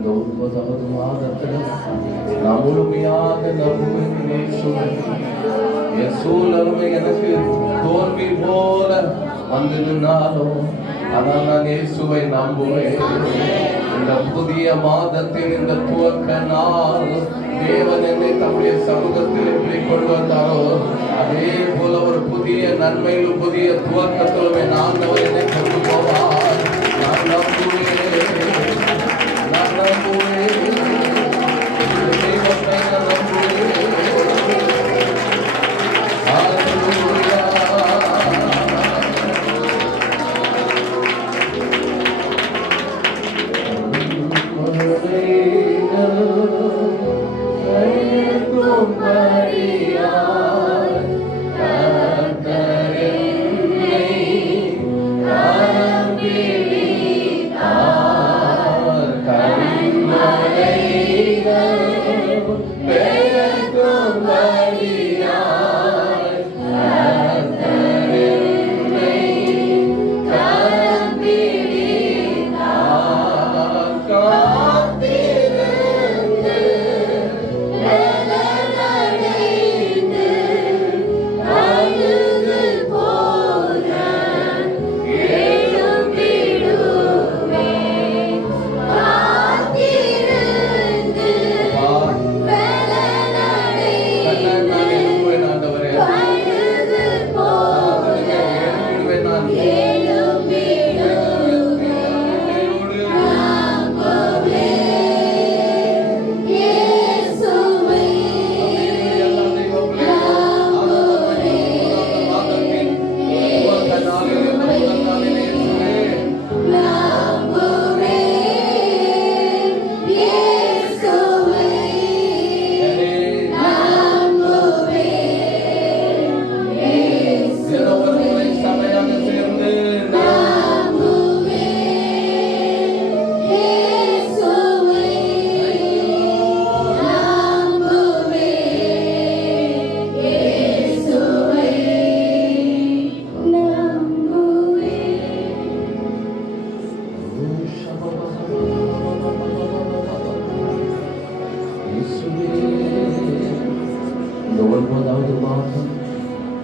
இந்த 9வது மாதத்துல நான் முழுமையாக நம்புவேன். என் சூழலுமே எனக்கு தோல்வி போல வந்திருந்தாலும் ஆனால் நான் இயேசுவை நம்புவேன். இந்த புதிய மாதத்தின் இந்த துவக்க நாள் தேவன் என்னை தம்முடைய சமூகத்தில் எப்படி கொண்டு வந்தாரோ அதே போல ஒரு புதிய நன்மையிலும் புதிய துவக்கத்திலுமே ஆண்டவர் என்னை கொண்டு போவார். நான் நம்புவேன், நான் நம்புவேன், தெய்வத்தை நான் நம்புவேன்.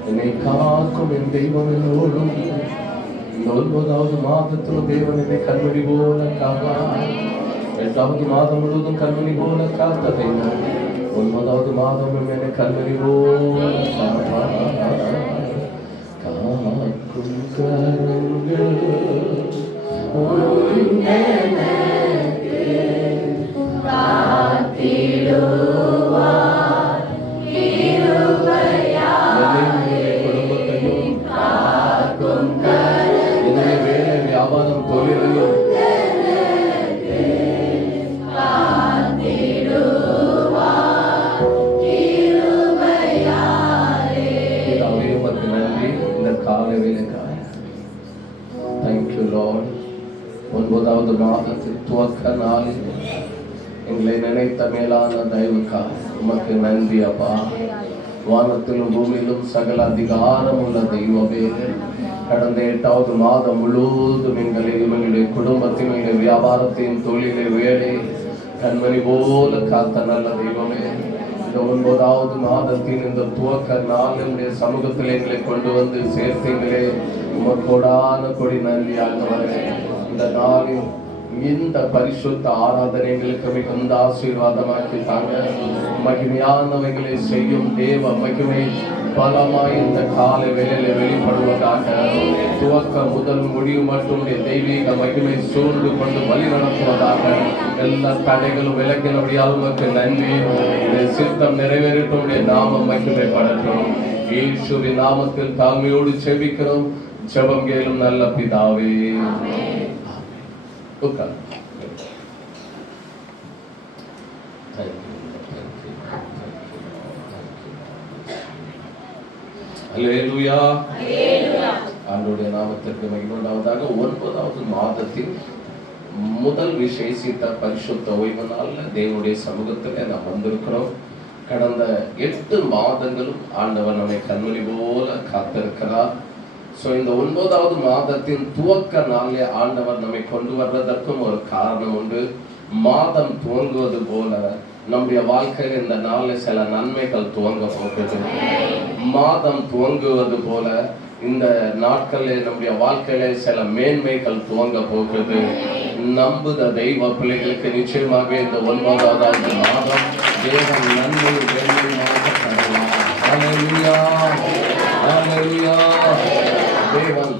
என்னை காக்கும் என் தெய்வம் என்னோடும். இந்த 9வது மாதத்துல தேவன் என்னை கண்மணி போல காப்பார். 8வது மாதம் முழுவதும் கண்மணி போல காத்த தெய்வம் 9வது மாதம் என்னை கண்மணி போல காப்பார். காக்கும் கரங்கள் ஒன்பதாவது மாதத்தில் துவக்க நாளில் எங்களை நினைத்த மேலான தயவுக்காக உமக்கு நன்றி அப்பா. வானத்திலும் பூமியிலும் சகல அதிகாரம் உள்ள தெய்வமே, கடந்த 8வது மாதம் முழுவதும் எங்களுடைய குடும்பத்தையும் எங்களுடைய வியாபாரத்தையும் தொழிலை வேலை கண்மணி போல காத்த நல்ல தெய்வமே, இந்த 9வது மாதத்தின் இந்த துவக்க நாள் என்னுடைய சமூகத்தில் எங்களை கொண்டு வந்து சேர்த்தீங்களே, உமக்கோடான கொடி நன்றி ஆண்டவரே. இந்த நாளில் இந்த பரிசுத்த ஆராதனை எங்களுக்கு மிகுந்த ஆசீர்வாதமாக்கி தாங்க. மகிமையானவைகளை செய்யும் தேவ மகிமை பலமாய் இந்த கால வேளையில வெளிப்படுவதாக. துவக்க முதல் முடிவு மட்டும் தெய்வீக மகிமை சூழ்ந்து கொண்டு வழி நடத்துவதாக. எல்லா தடைகளும் விலகினபடியால் உமக்கு நன்றி. சித்தம் நிறைவேறட்டும், நாமம் மகிமைப்படட்டும். இயேசுவின் நாமத்தில் தாழ்மையோடு செபிக்கிறோம். ஜெபம் கேளும் நல்ல பிதாவே. அல்லேலூயா, ஆண்டவருடைய நாமத்திற்கு மகிமை உண்டாவதாக. 9வது மாதத்தின் முதல் விசேஷித்த பரிசுத்த ஓய்வு நாள்ல தேவனுடைய சமூகத்துல நாம் வந்திருக்கிறோம். கடந்த 8 மாதங்களும் ஆண்டவர் நம்மை கண்மணி போல காத்திருக்கிறார். இந்த 9வது மாதத்தின் துவக்க நாளிலே ஆண்டவர் நம்மை கொண்டு வர்றதற்கும் ஒரு காரணம் உண்டு. மாதம் துவங்குவது போல நம்முடைய வாழ்க்கையில் இந்த நாளில் சில நன்மைகள் துவங்க போகுது. மாதம் துவங்குவது போல இந்த நாட்களில் நம்முடைய வாழ்க்கையில சில மேன்மைகள் துவங்க போகுது. நம்புத தெய்வ பிள்ளைகளுக்கு நிச்சயமாக இந்த 9வது மாதம் தேவன் நன்மை மேன்மையாக தரலாம். ஹல்லேலூயா, ஹல்லேலூயா. தேவன்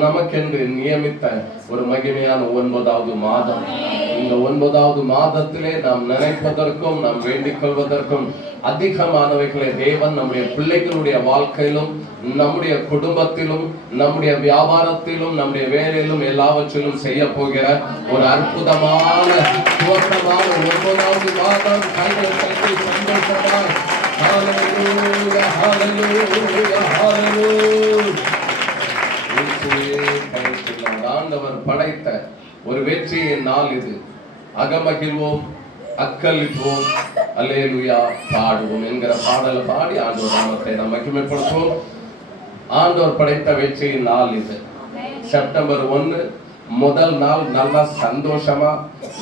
நமக்கென்று நியமித்த ஒரு மகிமையான 9வது மாதம். இந்த 9வது மாதத்திலே நாம் நினைப்பதற்கும் நாம் வேண்டிக் கொள்வதற்கும் அதிகமானவைகளை தேவன் நம்முடைய பிள்ளைகளுடைய வாழ்க்கையிலும் நம்முடைய குடும்பத்திலும் நம்முடைய வியாபாரத்திலும் நம்முடைய வேலையிலும் எல்லாவற்றிலும் செய்ய போகிற ஒரு அற்புதமான துவக்கமான 9வது மாதம். சந்தோஷமாய் ஹல்லேலூயா, ஹல்லேலூயா, ஹல்லேலூயா. ஆண்டவர் படைத்த ஒரு வெற்றியின் நாள் இது. அகமகிழ்வோம், அக்களிப்போம், அல்லேலூயா பாடுவோம் என்கிற பாடலை பாடி ஆண்டவர் நாமத்தை நாம் மகிமைப்படுத்துவோம். ஆண்டவர் படைத்த வெற்றியின் நாள் இது. செப்டம்பர் 1 முதல் நாள் நல்லா சந்தோஷமா,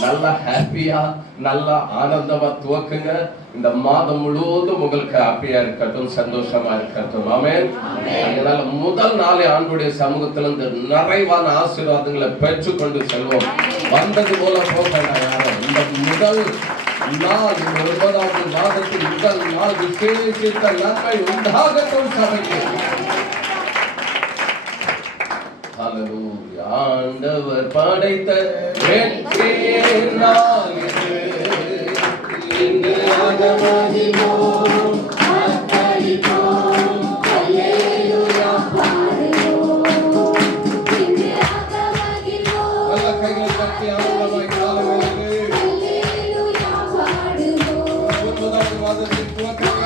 நல்லா ஹாப்பியா, நல்லா ஆனந்தமா துவக்குங்க. இந்த மாதம் முழுவதும் உங்களுக்கு ஹாப்பியா இருக்கட்டும், சந்தோஷமா இருக்கட்டும். ஆமென். அதனால முதல் நாளே ஆண்டுடைய சமூகத்துல இந்த நிறைவான ஆசீர்வாதங்களை பெற்றுக்கொண்டு செல்வோம். வந்தது போல போகலாம் யாரும். இந்த முதல் நாள், இந்த 9வது மாதத்தில் முதல் நாள் விசேஷித்த நன்மை உண்டாகட்டும் சபைக்கு. ஹல்லேலூயா. ஆண்டவர் படைத்த வெற்றியின் நாள் இது. இன்று அகமகிழ்வோம், அக்களிப்போம், அல்லேலூயா பாடுவோம். இன்று அகமகிழ்வோம், நல்ல கைகளை தட்டி ஆனந்தமாய் காலங்களுக்கு அல்லேலூயா பாடுவோம். 9வது மாதத்தின் துவக்கம்.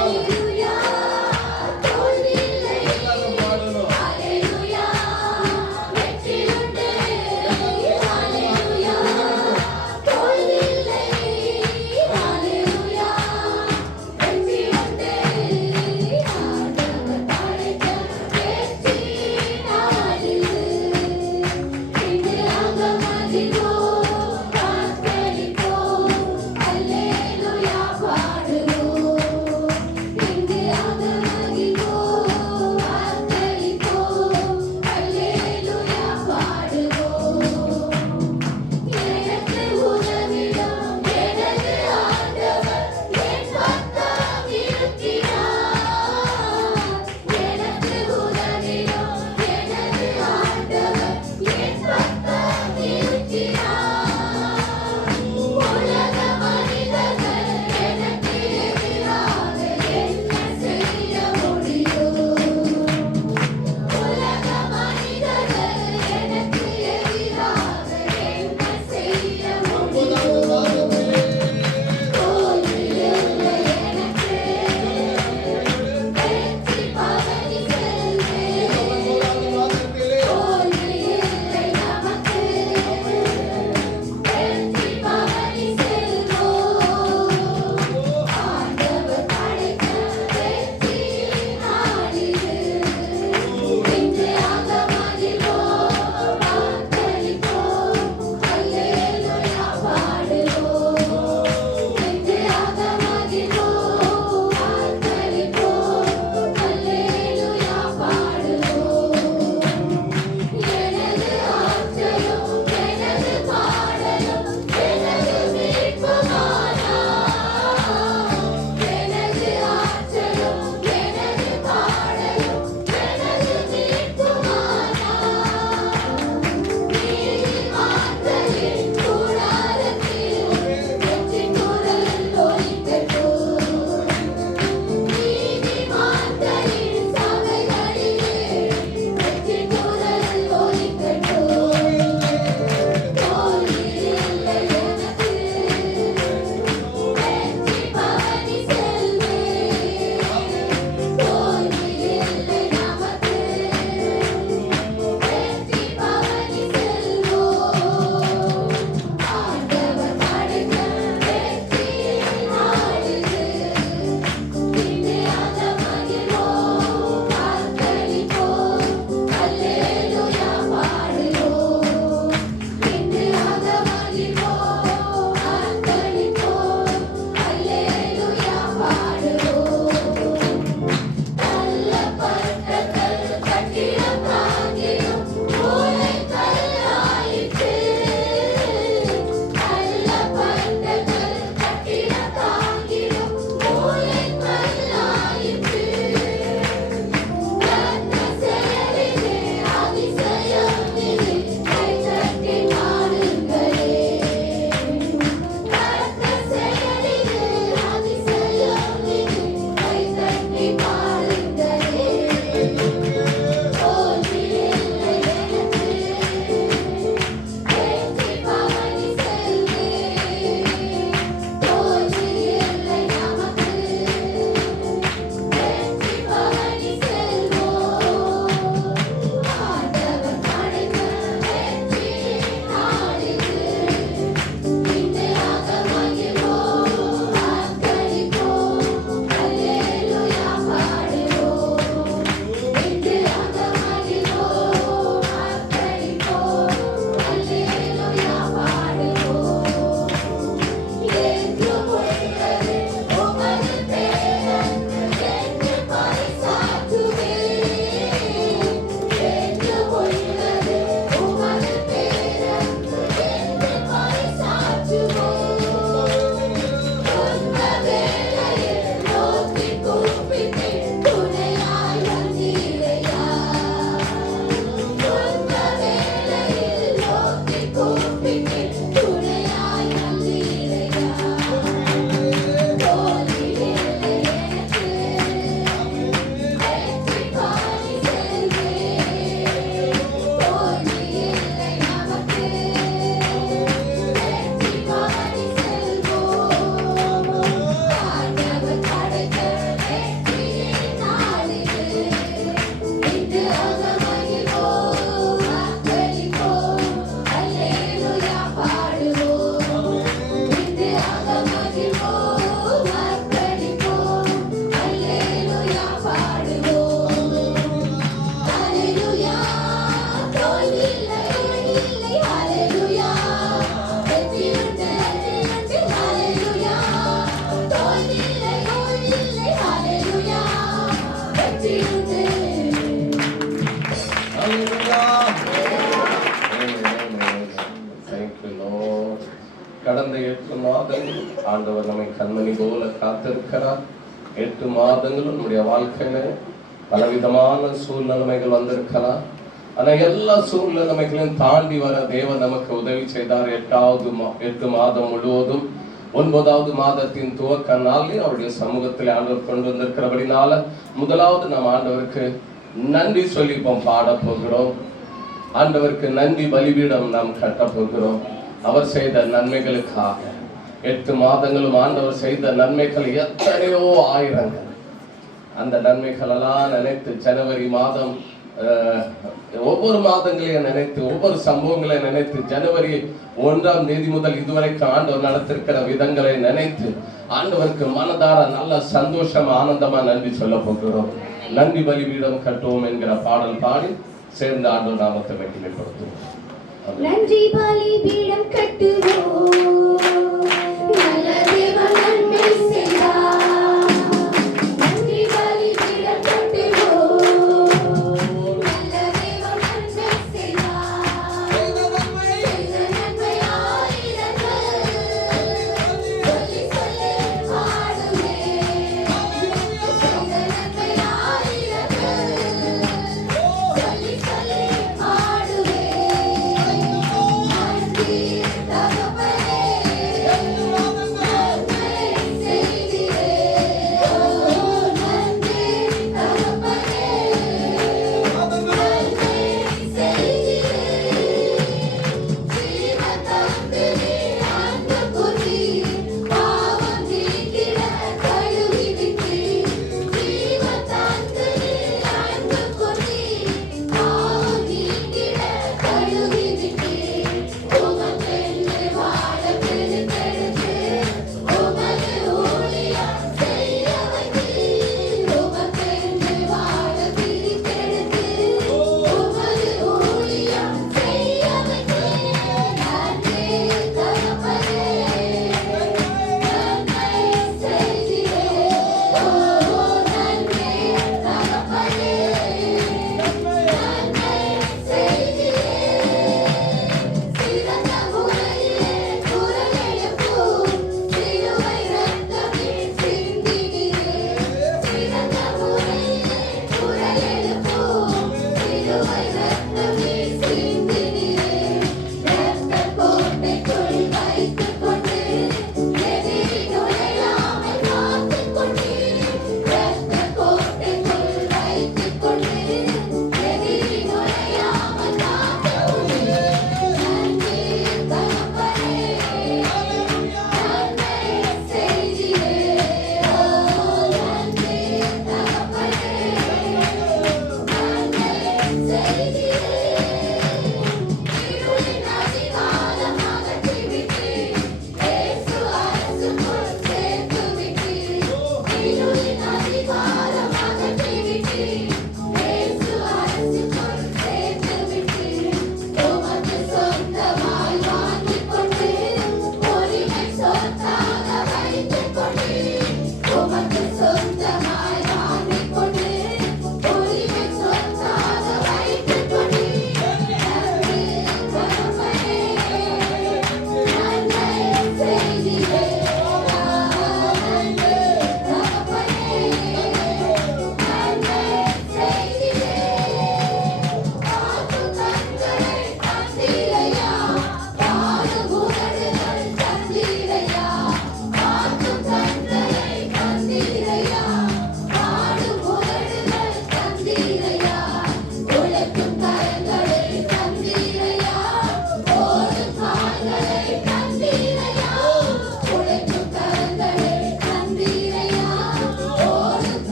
கடந்த 8 மாதங்கள் ஆண்டவர் நம்மை கண்மணி போல காத்திருக்கிறார். 8 மாதங்களும் நம்முடைய வாழ்க்கையில பலவிதமான சூழ்நிலைமைகள் வந்திருக்கலாம். ஆனா எல்லா சூழ்நிலைமைகளையும் தாண்டி வர தேவன் நமக்கு உதவி செய்தார். 8 மாதம் முழுவதும் 9வது மாதத்தின் துவக்க நாளில் அவருடைய சமூகத்தில் ஆண்டவர் கொண்டு வந்திருக்கிறபடினால முதலாவது நாம் ஆண்டவருக்கு நன்றி சொல்லிப்போம், பாட போகிறோம். ஆண்டவருக்கு நன்றி பலிபீடம் நாம் கட்ட போகிறோம். அவர் செய்த நன்மைகளுக்காக 8 மாதங்களும் ஆண்டவர் செய்த நன்மைகள் எத்தனையோ ஆயிரங்கள். அந்த நன்மைகள் எல்லாம் நினைத்து ஜனவரி மாதம் ஒவ்வொரு மாதங்களையும் நினைத்து ஒவ்வொரு சம்பவங்களையும் நினைத்து ஜனவரி 1ஆம் தேதி முதல் இதுவரைக்கும் ஆண்டவர் நடத்திருக்கிற விதங்களை நினைத்து ஆண்டவருக்கு மனதார நல்ல சந்தோஷம் ஆனந்தமா நன்றி சொல்ல போகிறோம். நன்றி பலிபீடம் கட்டுவோம் என்கிற பாடல் பாடி சேர்ந்து ஆண்டவர் நாமத்தை மகிமைப்படுத்துவோம். நன்றி பலிபீடம் கட்டுவோம், நல்ல தேவன் நன்மை செய்தார். நன்றி பலிபீடம் கட்டுவோம், நல்ல தேவன் நன்மை செய்தார். செய்த நன்மை ஆயிரங்கள் சொல்லி சொல்லி பாடுவேன். செய்த நன்மை ஆயிரங்கள் சொல்லி சொல்லி பாடுவேன். நன்றி தகப்பனே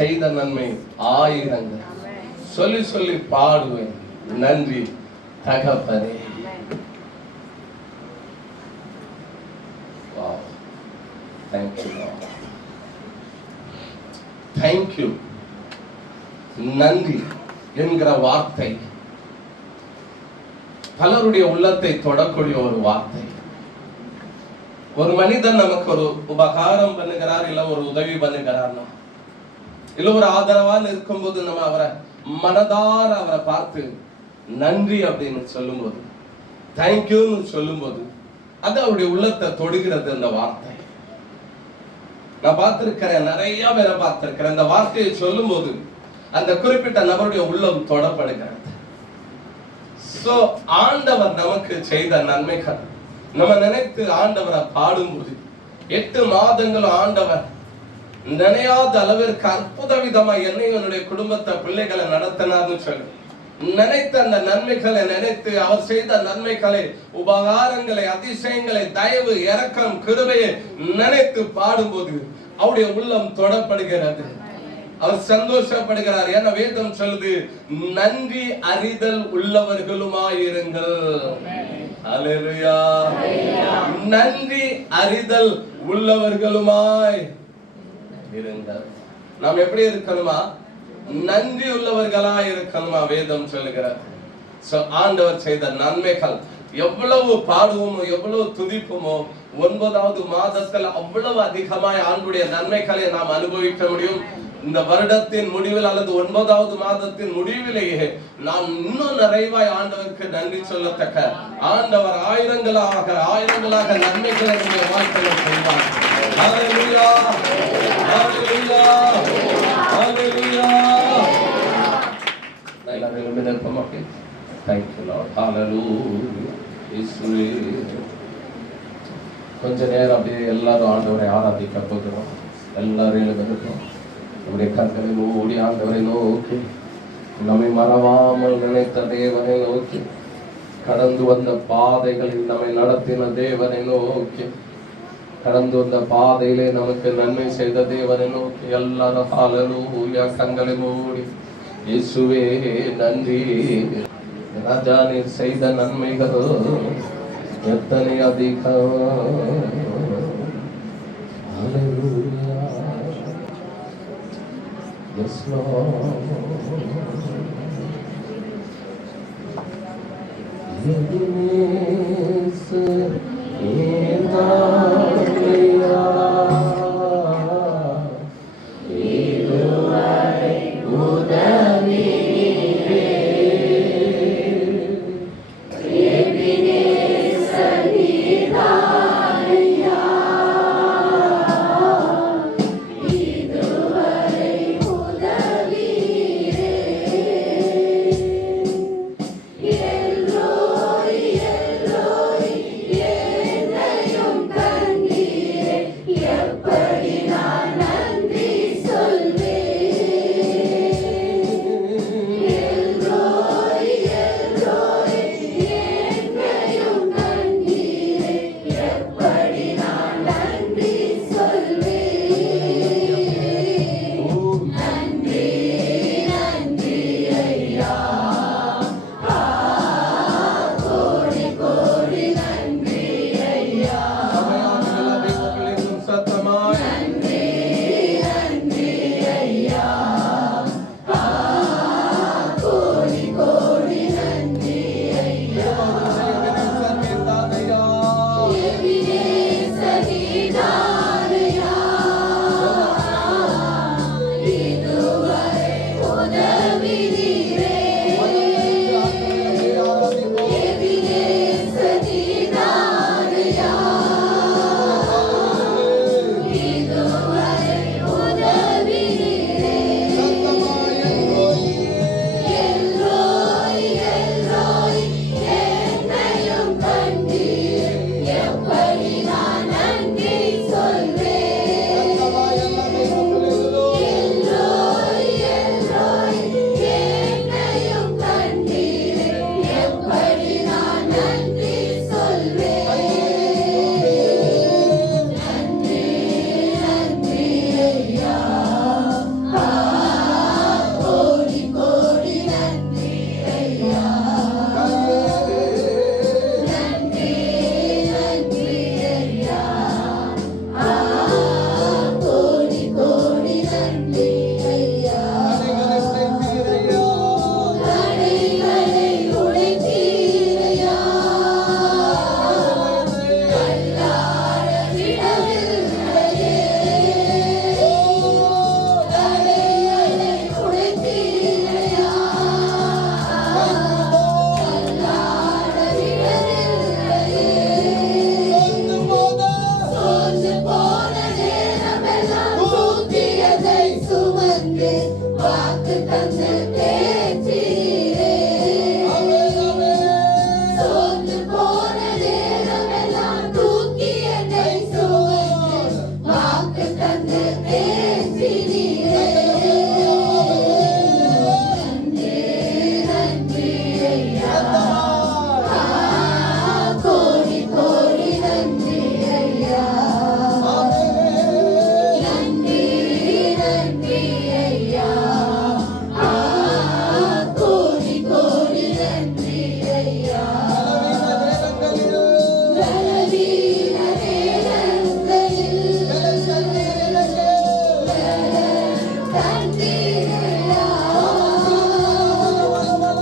செய்த நன்மை ஆயிரங்கள். சொல்லி சொல்லி பாடுவேன். நன்றி தகப்பனே. Thank you, Lord. Thank you. நன்றி என்கிற வார்த்தை பலருடைய உள்ளத்தை தொடக்கூடிய ஒரு வார்த்தை. ஒரு மனிதன் நமக்கு ஒரு உபகாரம் பண்ணுகிறார், இல்ல ஒரு உதவி பண்ணுகிறார்னா, இல்ல ஒரு ஆதரவால் இருக்கும்போது நம்ம அவரை மனதார அவரை பார்த்து நன்றி அப்படின்னு சொல்லும்போது, தேங்க்யூன்னு சொல்லும்போது, அது அவருடைய உள்ளத்தை தொடுகிறது அந்த வார்த்தை. நான் பார்த்திருக்கிறேன், நிறைய பேரை பார்த்திருக்கிறேன். அந்த வார்த்தையை சொல்லும் போது அந்த குறிப்பிட்ட நபருடைய உள்ளம் தொடப்படுகிறது. சோ ஆண்டவர் நமக்கு செய்த நன்மைகள் நம்ம நினைத்து ஆண்டவரை பாடும்போது 8 மாதங்கள் ஆண்டவர் நினையாத அளவிற்கு அற்புத விதமா என்னையும் என்னுடைய குடும்பத்தை பிள்ளைகளை நடத்தினார்னு சொல்லி நினைத்த அந்த நன்மைகளை நினைத்து அவர் செய்த நன்மைகளை, உபகாரங்களை, அதிசயங்களை, தயவு, இரக்கம், கிருபையை நினைத்து பாடும்போது அவருடைய உள்ளம் தொடப்படுகிறது. அவர் சந்தோஷப்படுகிறார். என வேதம் சொல்லுது, நன்றி அறிதல் உள்ளவர்களுமாயிருங்கள். அல்லேலூயா. நன்றி அறிதல் உள்ளவர்களுமாய் இருங்கள். நாம் எப்படி இருக்கணுமா? நன்றி உள்ளவர்களா இருக்கணுமா? வேதம் சொல்லுகிறார். ஆண்டவர் செய்த நன்மைகள் எவ்வளவு பாடுவோமோ, எவ்வளவு துதிப்போமோ, 9வது மாதத்தில் அவ்வளவு அதிகமாய் ஆண்டுடைய நன்மைகளை நாம் அனுபவிக்க முடியும். இந்த வருடத்தின் முடிவில் அல்லது 9வது மாதத்தின் முடிவிலேயே நாம் இன்னும் நிறைவாய் ஆண்டவருக்கு நன்றி சொல்லத்தக்க ஆண்டவர் ஆயிரங்களாக நன்மைகளை நம்முடைய வாழ்க்கையில் செய்வார். ஹல்லேலூயா, ஹல்லேலூயா, ஹல்லேலூயா. எல்லாரும் நிற்போமா? Thank you Lord. Hallelujah. இயேசுவே. கொஞ்ச நேரம் அப்படியே எல்லாரும் ஆண்டவரை ஆராதிக்க போகிறோம். எல்லாரும் எழுந்திருக்கிறோம். நம்முடைய கண்களை மூடி ஆண்டவரை நோக்கி, நம்மை மறவாமல் நினைத்த தேவனை நோக்கி, கடந்து வந்த பாதைகளில் நம்மை நடத்தின தேவனை நோக்கி, கடந்து வந்த பாதையிலே நமக்கு நன்மை செய்த தேவனை நோக்கி எல்லாரும் ஹல்லேலூயா கண்களை மூடி, இயேசுவே நன்றி. ராஜா நீர் செய்த நன்மைகள் எத்தனை அதிகம். ஹல்லேலூயா. Yes Lord. Yes, Thank you. வந்து வாக்கு தந்து பேசினீரே. சோர்ந்து போன நேரமெல்லாம் தூக்கி என்னை சுமந்து வாக்கு தந்து பேசினீரே. நன்றி நன்றி ஐயா, கோடி கோடி நன்றி ஐயா. நன்றி நன்றி ஐயா, கோடி கோடி நன்றி ஐயா. பலவீன நேரங்களில் தந்தீர் ஐயா.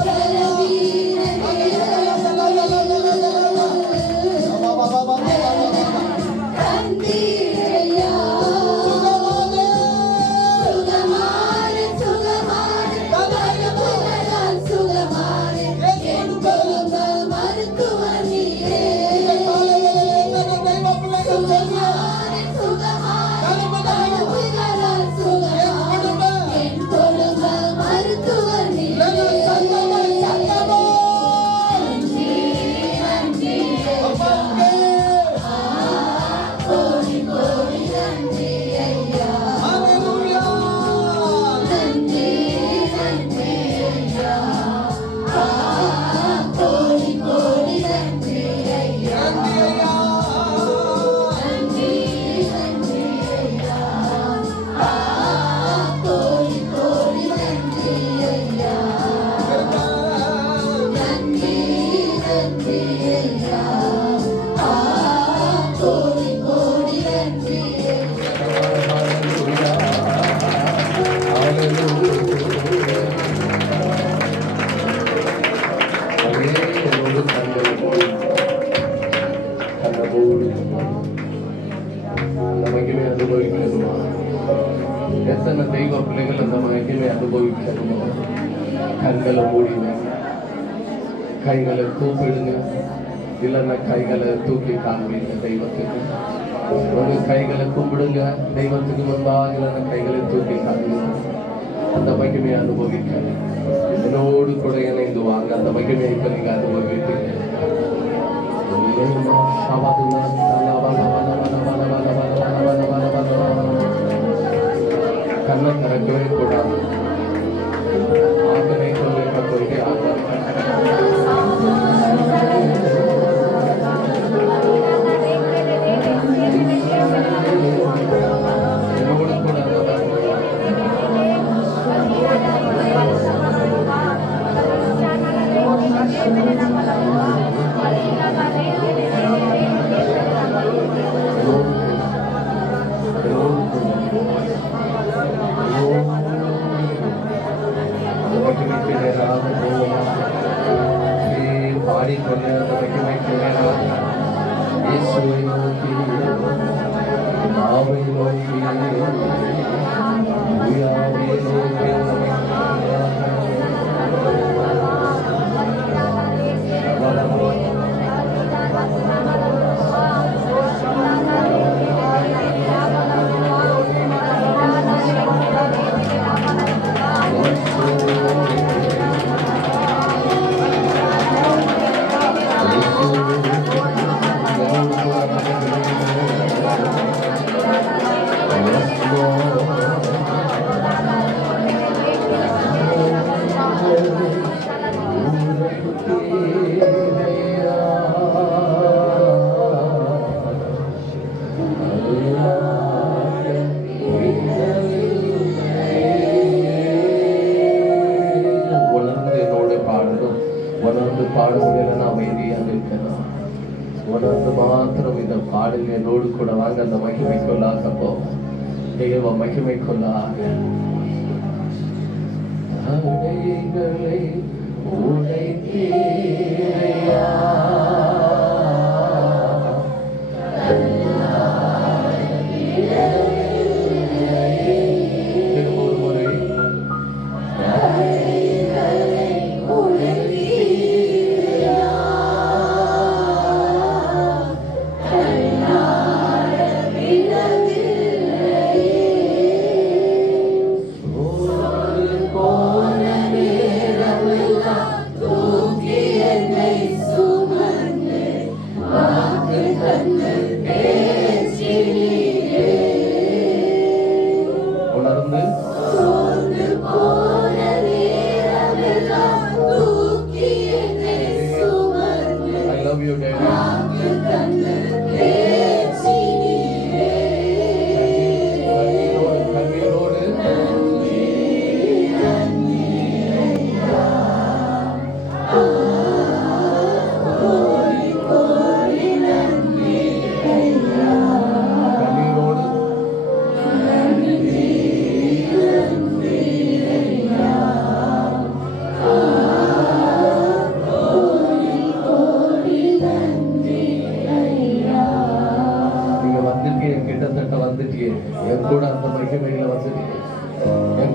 பலவீன தந்தீர் ஐயா. சுகமான சுகமான தகவலால் சுகமான என் குடும்ப மருத்துவர் நீரே. சுகமான சுகமான தகவலால் சுகமான என் குடும்ப மருத்துவர் நீரே. நன்றி நன்றி ஐயா, கோடி கோடி நன்றி ஐயா. நன்றி நன்றி ஐயா, கோடி கோடி நன்றி ஐயா. நன்றி நன்றி ஐயா, கோடி கோடி நன்றி ஐயா. நன்றி நன்றி ஐயா, கோடி கோடி நன்றி ஐயா. எத்தனை தெய்வ பிள்ளைகள் அந்த மகிமை அனுபவிக்கணுமோ கண்களை மூடிங்க, கைகளை கூப்பிடுங்க, இல்லைன்னா கைகளை தூக்கி காண்பீங்க தெய்வத்துக்கு. ஒரு கைகளை கும்பிடுங்க தெய்வத்துக்கு முன்பாக, இல்லைன்னா கைகளை தூக்கி காண்பீங்க. அந்த மகிமையை அனுபவிக்க என்னோடு கூட இணைந்து வாங்க. அந்த மகிமையை இப்ப நீங்க அனுபவிப்பீங்க. கண்ணை திறக்கவே கூடாது. ஆகவே சொல்லிட்ட போயிட்டே என்னோடு கூட பாடிக்கொண்டு இயேசுவை நோக்கி ஆவை நோக்கி உயாவை நோக்கி பாட முடியலன்னா அமைதியாக இருக்கணும். உணர்ந்து மாத்திரம் இந்த பாடல் என்னோடு கூட வாங்க. அந்த மகிமைக்குள்ளாக போ, தேவ மகிமைக்குள்ளாக. தடைகளை உடைத்தீரையா,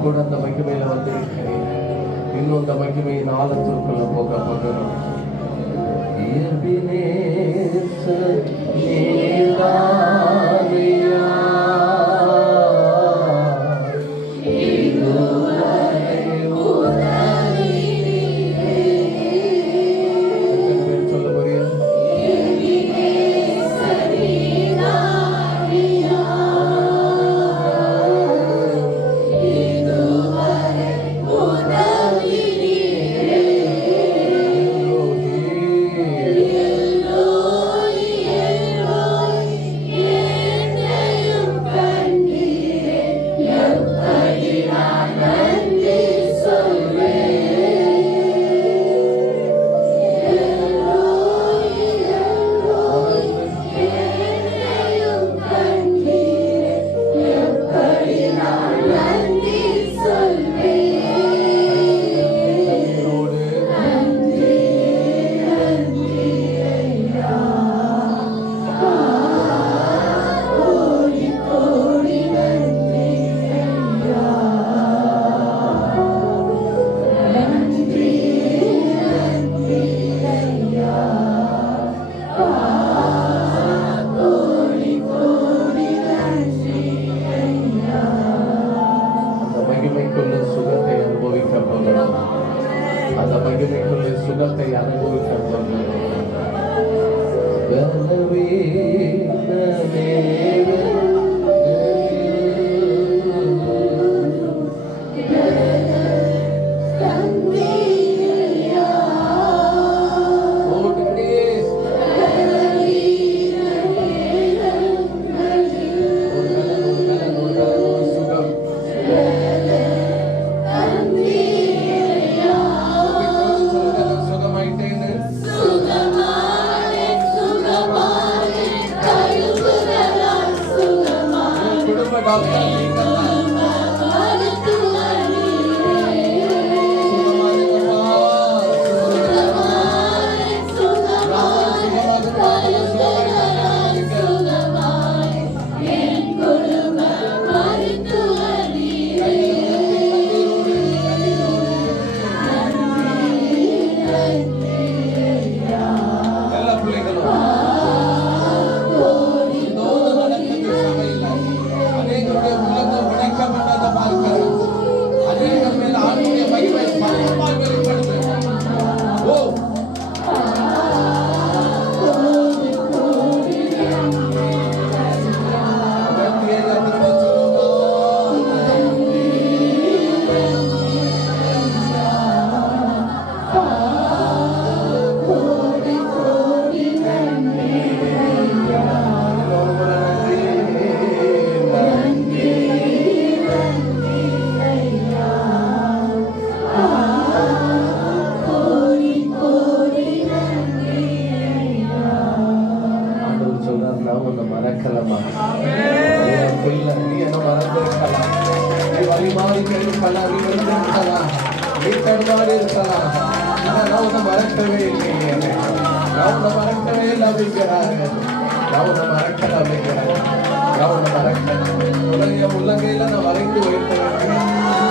கூட அந்த மகிமையில வந்திருக்கிறேன். இன்னும் அந்த மகிமையின் ஆழத்திற்குள்ள போக போகிறோம். எபினேசர் நீதானையா, இதுவரை உதவி நீரே. எத்தனை பேர் சொல்ல போறியா? எபினேசர் நீதானையா, இதுவரை உதவி நீரே. எல்லோய் எல்லோய் என்னையும் கண்டீரே, எப்படி நான் நன்றி சொல்வேன். எல்லோய் எல்லோய் என்னையும் கண்டீரே, எப்படி நான் நன்றி சொல்வேன். கண்ணீரோடு நன்றி நன்றி ஐயா, கோடி கோடி நன்றி ஐயா. நன்றி நன்றி ஐயா, கோடி கோடி நன்றி ஐயா. அந்த மகிமைக்குள்ள சுகத்தை அனுபவிக்க போகிறோம். அந்த மகிமைக்குள்ள சுகத்தை அனுபவிக்க போகிறோம். நன்றி ஐயா, சுகம் நன்றி ஐயா. சுகமாயிட்டேன்னு சுகமானே சுகமானே, கழுவுதலால் சுகமானே, குடும்ப டாக்டர் மருத்துவர் நீரே. சுகமானே சுகமானே, கழுவுதலால் சுகமானே, என் குடும்ப மருத்துவர் நீரே. நன்றி ஐயா, எல்லா பிள்ளைகளும் கோடி இதோடு நடக்குது சபையில. அநேகருடைய உள்ளங்கள் உடைக்கப்பட்டதை பார்க்கிறோம். அநேகர் மேல் ஆண்டுடைய மகிமை பலமாய் வெளிப்படுது. ஓ நன்றியை திரும்ப சொல்லுவோம். கோடி கோடி நன்றி ஐயா. நன்றி நன்றி ஐயா, கோடி கோடி நன்றி ஐயா. ஆண்டவர் சொல்றார், நான் உன்னை மறக்கலமா. என் பிள்ளை, நீ என்ன மறந்திருக்கலாம். நீ வழி மாறி இருக்கலாம், நீ விழுந்திருக்கலாம், நீ தடுமாறி இருக்கலாம். ஆனா நான் உன்னை மறக்கவே இல்லையே. நான் உன்னை மறக்கவே இல்லை அப்படிங்கிறாரு. நான் உன்னை மறக்கல அப்படிங்கிறாரு. நான் உன்னை மறக்கல. உலகைய உள்ளங்கையில நான் வரைந்து வைத்திருக்கேன்.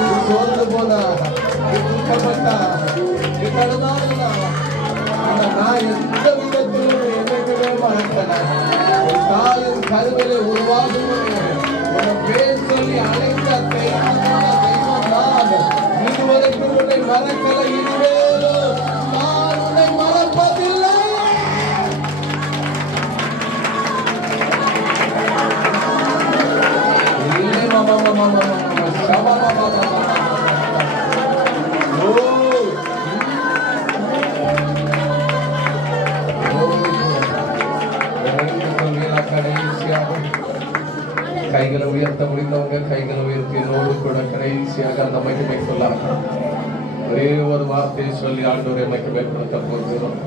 நீ சோர்ந்து போனா, நீ துக்கப்பட்டா, நீ தடுமாறினா, ஆனா நான் எந்த விதத்திலும் என்னைக்குமே மறக்கல. உன் தாயின் கருவிலே உருவாகும் உன்னை பேர் சொல்லி அழைத்த தெய்வம் நான். இதுவரைக்கும் உன்னை மறக்கல, இனிமேலும் நான் உன்னை மறப்பதில்லை. இல்லை மாமா மாமா மாமா மாமா சபா மாமா மாமா. ஓ கைகளை உயர்த்த முடிந்தவங்க கைகளை உயர்த்தி என்னோடு கூட கடைசியாக அந்த மகிமை சொல்லாங்க. ஒரே ஒரு வார்த்தையை சொல்லி ஆண்டவரை மகிமைப்படுத்த போகிறோம்.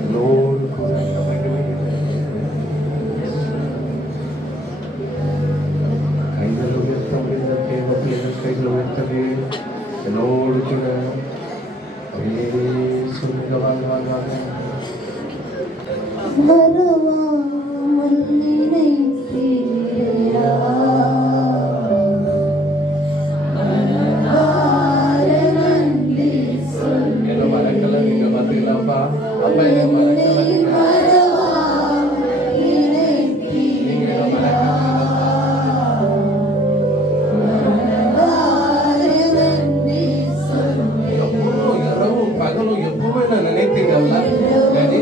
என்னோடு கூட அந்த மகிமை கைகளை உயர்த்த முடிந்த தேவத்தில் கைகளை உயர்த்தவே என்னோடு கூட மறவாமல் நினைத்தீரையா மனதார நன்றி சொல்வேன். என்ன மறக்கல நீங்க பாத்தீங்களாப்பா? அப்பா என்ன மறக்கல நீங்க? மறவாமல் நினைத்தீரையா நீங்க என்ன மறக்கல? மனதார நன்றி சொல்வேன். எப்பவும் இரவும் பகலும் எப்பவுமே நான் நினைத்தீங்கல்ல டாடி?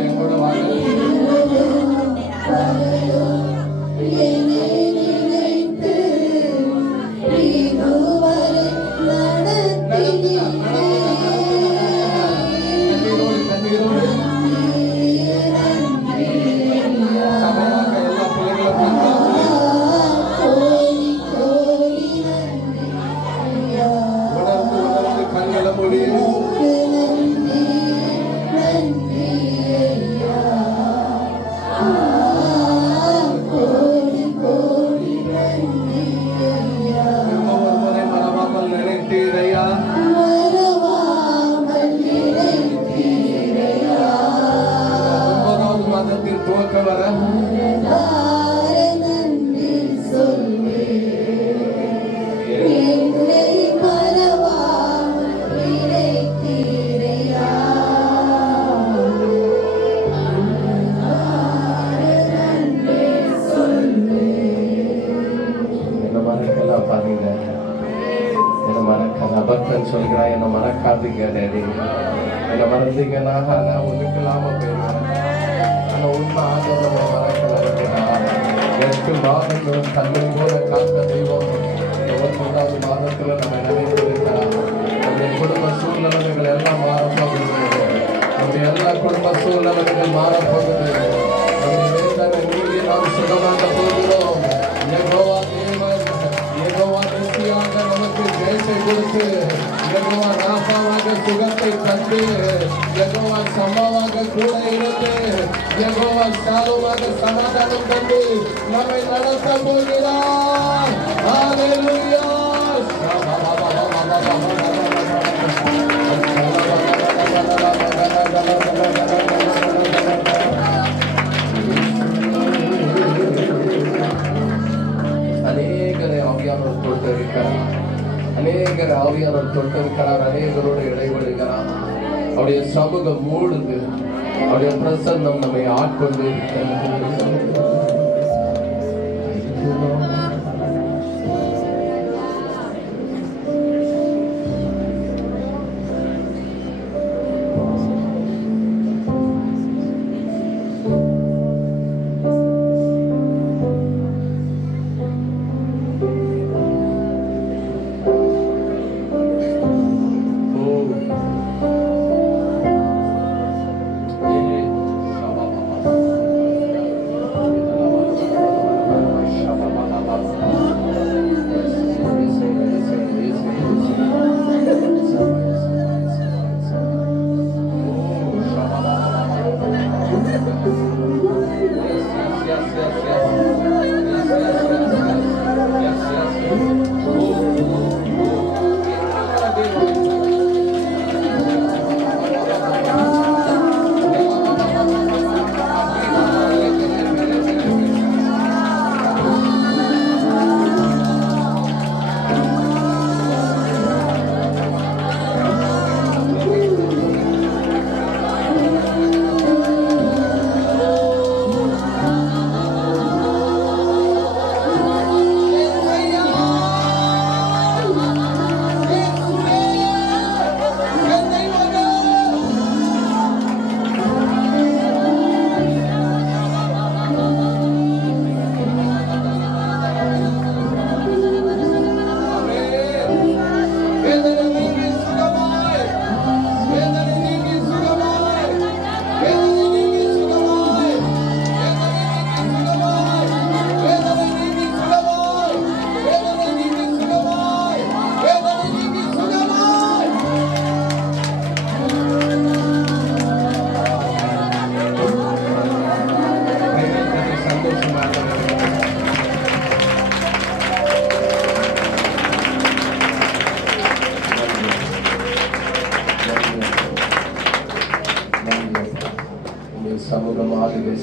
எங்கூட வாங்க. கண்ணீரோடு கண்ணீரோடு சபையாக எல்லா பிள்ளைகளும் உணர்ந்து உணர்ந்து கண்களை மூடி திரும்ப ஒரு முறை மறவாமல் நினைத்தீரையா? ஒன்பதாவது மாதத்தில் துவக்க வர என்ன மறக்கலாம் பாருங்க. என்ன மறக்கல பக்தன் சொல்கிறான், என்ன மறக்காதீங்க டேடி. என்ன மறந்தீங்கன்னா நான் ஒண்ணுக்கு இல்லாம போயிடுவேன். ஆனா உண்மை ஆண்டவர் நம்ம மறக்கல இருக்கிறார். 8 மாதங்களும் கண்ணில் போல காத்த தெய்வம் 9வது மாதத்துல நம்ம நினைத்திருக்கிறார். நம்முடைய குடும்ப சூழ்நிலைகள் எல்லாம் மாறப்போகுது. நம்முடைய எல்லா குடும்ப சூழ்நிலைகள் மாறப்போகுது. நம்முடைய வேதனை நீங்கி நாம் சுகமாக போகிறோம். யெகோவா தேவன், யெகோவா நித்தியாக நமக்கு ஜெயத்தை கொடுத்து, யெகோவா ராசாவாக சுகத்தை தந்து, யெகோவா சமாவாக கூட இருந்து, யெகோவா சாலுவாக சமாதானம் தந்து நம்மை நடத்த போகிறார். ஹalleluya. அநேகரை ஆவியானவர் தொட்டிருக்கிறார். அநேகரை ஆவியானவர் தொட்டிருக்கிறார். அநேகரோடு இடைவெளிகிறார். அவருடைய சமூகம் மூடுது. அவருடைய பிரசன்னம் நம்மை ஆட்கொண்டு இருக்கிறது.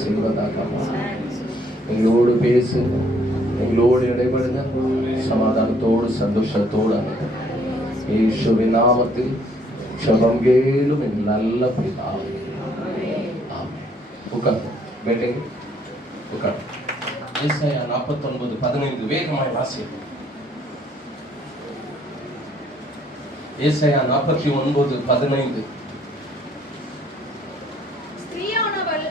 செய்வதாக. எங்களோடு பேசு, எங்களோடு இடைபடுங்க. சமாதானத்தோடு சந்தோஷத்தோடு இயேசுவின் நாமத்தில் ஜெபம் கேளும் என் நல்ல பிதாவே. ஆமென். உட்கார்ந்து பேட்டிங் உட்கார்ந்து. ஏசாயா 49:15 வேகமாய் வாசிப்போம். ஏசாயா 49:15. ஸ்திரீயானவள்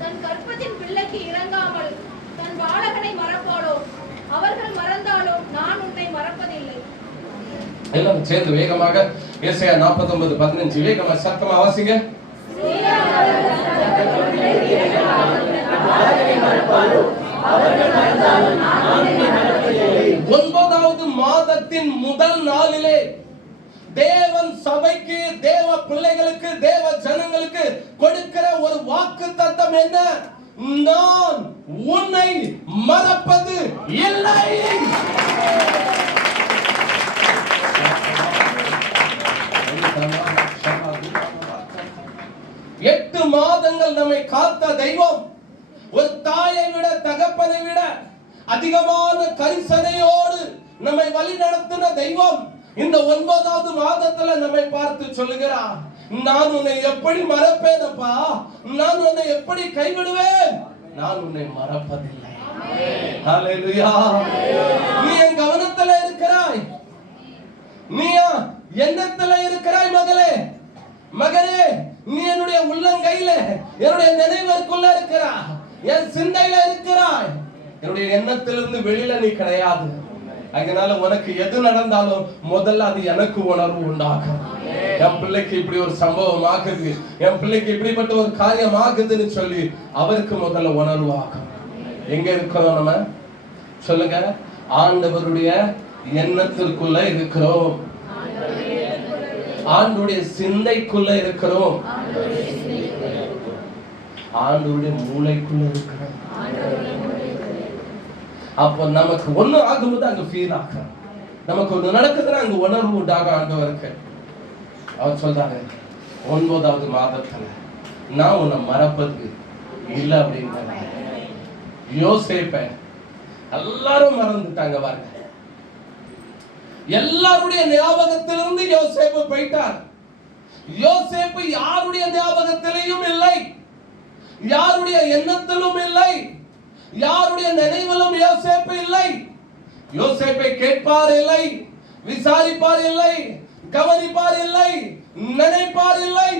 தன் கற்பத்தின் பிள்ளைக்கு இறங்காமல் தன் பாலகனை மறப்பாளோ? அவர்கள் மறந்தாலும் நான் உன்னை மறப்பதில்லை. எல்லாம் சேர்ந்து வேகமாக ஏசாயா 49:15 வேகமா சத்தமா வாசிங்க. ஒன்பதாவது மாதத்தின் முதல் நாளிலே தேவன் சபைக்கு, தேவ பிள்ளைகளுக்கு, தேவ ஜனங்களுக்கு கொடுக்கிற ஒரு வாக்குத்தத்தம் என்ன? நான் உன்னை மறப்பது இல்லை. 8 மாதங்கள் நம்மை காத்த தெய்வம், ஒரு தாயை விட தகப்பனை விட அதிகமான கரிசனையோடு நம்மை வழி நடத்தின தெய்வம் இந்த 9வது மாதத்துல நம்மை பார்த்து சொல்லுகிறார், நான் உன்னை எப்படி மறப்பேனப்பா, நான் உன்னை எப்படி கைவிடுவேன், நான் உன்னை மறப்பதில்லை. ஹல்லேலூயா. நீ என் கவனத்துல இருக்கிறாய், நீ எண்ணத்துல இருக்கிறாய் மகளே, மகனே, நீ என்னுடைய உள்ளங்கையில, என்னுடைய நினைவிற்குள்ள இருக்கிறாய், என் சிந்தையில இருக்கிறாய், என்னுடைய எண்ணத்திலிருந்து வெளியில நீ கிடையாது. அதனால உனக்கு எது நடந்தாலும் முதல்ல அது எனக்கு உணர்வு உண்டாகும். என் பிள்ளைக்கு இப்படி ஒரு சம்பவம் ஆகுது, என் பிள்ளைக்கு இப்படிப்பட்ட ஒரு காரியம் ஆகுதுன்னு சொல்லி அவருக்கு முதல்ல உணர்வு ஆகும். எங்க இருக்கிறோம் நம்ம சொல்லுங்க? ஆண்டவருடைய எண்ணத்திற்குள்ள இருக்கிறோம், ஆண்டவருடைய சிந்தைக்குள்ள இருக்கிறோம், ஆண்டவருடைய மூளைக்குள்ள இருக்கிறோம். அப்போ நமக்கு ஒண்ணு ஆகும்போது அங்க ஃபீல் ஆகும், நமக்கு ஒண்ணு நடக்குதுன்னா அங்க உணர்வு உண்டாக ஆண்டவருக்கு. அவர் சொல்றாரு 9வது மாதத்துல நான் உன்னை மறப்பது இல்லை அப்படின்னு. யோசேப்ப எல்லாரும் மறந்துட்டாங்க பாருங்க, எல்லாருடைய ஞாபகத்திலிருந்து யோசேப்பு போயிட்டார். யோசேப்பு யாருடைய ஞாபகத்திலையும் இல்லை, யாருடைய எண்ணத்திலும் இல்லை, யாருடைய நினைவிலும் யோசேப்பு இல்லை. யோசேப்பை கேட்பார் இல்லை, விசாரிப்பார் இல்லை, கவனிப்பார் இல்லை, நினைப்பார் இல்லை.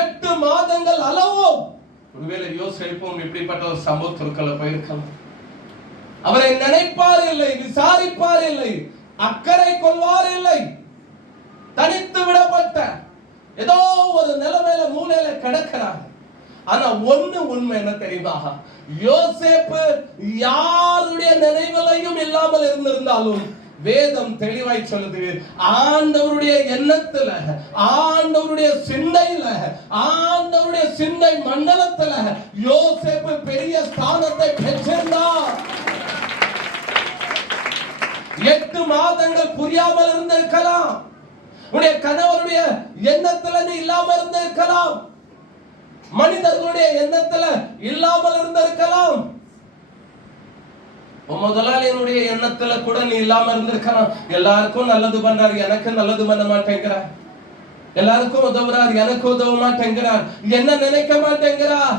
8 மாதங்கள் அளவும் ஒருவேளை யோசேப்பும் இப்படிப்பட்ட ஒரு சம்பவத்திற்குள்ள போயிருக்கலாம். அவரை நினைப்பார் இல்லை, விசாரிப்பார் இல்லை, அக்கறை கொள்வார் இல்லை. தனித்து விடப்பட்ட ஏதோ ஒரு நிலைமையில மூலையில கிடக்கிறார். ஆனா ஒண்ணு உண்மை என்ன தெரியுமா? யோசேப்பு யாருடைய நினைவிலையும் இல்லாமல் இருந்திருந்தாலும் வேதம் தெளிவாய் சொல்லுது, ஆண்டவருடைய எண்ணத்துல, ஆண்டவருடைய சிந்தையில, ஆண்டவருடைய சிந்தை மண்டலத்துல யோசேப்பு பெரிய ஸ்தானத்தை பெற்றிருந்தார். 8 மாதங்கள் புரியாமல் இருந்திருக்கலாம், உன்னுடைய கணவருடைய எண்ணத்துல நீ இல்லாம இருந்திருக்கலாம், மனிதர்களுடைய எண்ணத்துல இல்லாமல் இருந்திருக்கலாம், முதலாளியினுடைய எண்ணத்துல கூட நீ இல்லாம இருந்திருக்கலாம். எல்லாருக்கும் நல்லது பண்றாரு, எனக்கு நல்லது பண்ண மாட்டேங்கிறார், எல்லாருக்கும் உதவுறார், எனக்கு உதவ மாட்டேங்கிறார், என்ன நினைக்க மாட்டேங்கிறார்.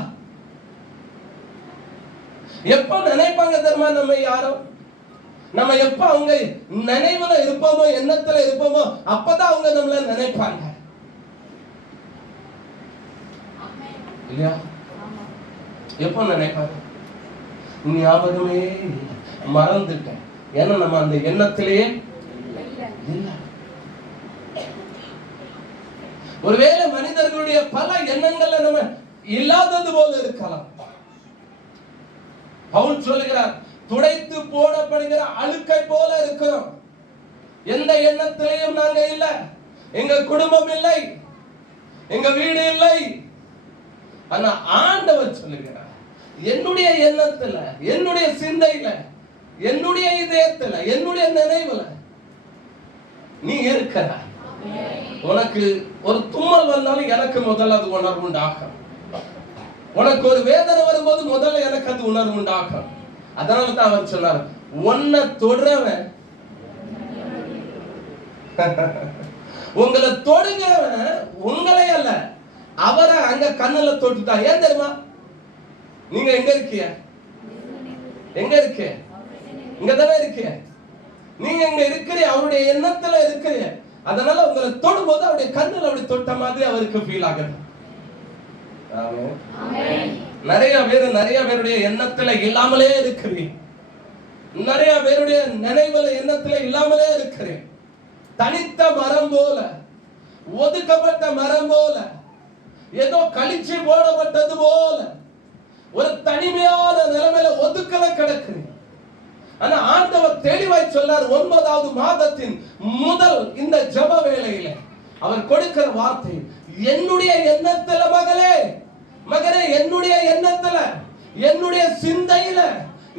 எப்ப நினைப்பாங்க தெரியுமா நம்ம யாரும்? நம்ம எப்ப அவங்க நினைவுல இருப்போமோ, எண்ணத்துல இருப்போமோ, அப்பதான் அவங்க நம்மள நினைப்பாங்க இல்லையா? எப்ப நினைப்பாங்க? ஞாபகமே மறந்துட்டேன், ஏன்னா நம்ம அந்த எண்ணத்திலேயே இல்ல. ஒருவேளை மனிதர்களுடைய பல எண்ணங்கள்ல நம்ம இல்லாதது போல இருக்கலாம். பவுல் சொல்லுகிறார், துடைத்து போடப்படுகிற அழுக்கை போல இருக்கிறோம். எந்த எண்ணத்திலையும் நாங்க இல்ல, எங்க குடும்பம் இல்லை, எங்க வீடு இல்லை. ஆனா ஆண்டவர் சொல்லுகிறார், என்னுடைய எண்ணத்துல, என்னுடைய சிந்தையில, என்னுடைய இதயத்துல, என்னுடைய நினைவுல நீ இருக்கிற. உனக்கு ஒரு தும்மல் வந்தாலும் எனக்கு முதல்ல அது உணர்வு உண்டாகும். உனக்கு ஒரு வேதனை வரும்போது முதல்ல எனக்கு அது உணர்வு உண்டாகும். அதனால தான் அவர் சொன்னார், உன்னை தொடுறவன் உங்களை தொடுகிறவன் உங்களே அல்ல, அவரை அங்க கண்ணுல தொட்டுட்டா. ஏன் தெரியுமா? நீங்க எங்க இருக்கீங்க? எங்க இருக்கீங்க? இங்க தானே இருக்கீங்க. நீங்க எங்க இருக்கிறீங்க, அவருடைய எண்ணத்துல இருக்கிறீங்க. அதனால உங்களை தொடும்போது அவருடைய கண்ணுல அப்படி தொட்ட மாதிரி அவருக்கு ஃபீல் ஆகுது. நிறைய பேருடைய எண்ணத்துல இல்லாமலே இருக்கிறீங்க. நிறைய பேருடைய நினைவுல எண்ணத்துல இல்லாமலே இருக்கிறேன். தனித்த மரம் போல, ஒதுக்கப்பட்ட மரம் போல, ஏதோ கழிச்சு போடப்பட்டது போல ஒரு தனிமையான நிலைமையில ஒதுக்கல கிடக்கிறேன். ஆனா ஆண்டவர் தெளிவாய் சொன்னார், 9வது மாதத்தின் முதல் இந்த ஜெப வேளையில அவர் கொடுக்கிற வார்த்தை, என்னுடைய எண்ணத்துல மகளே, மகனே, என்னுடைய எண்ணத்துல, என்னுடைய சிந்தையில,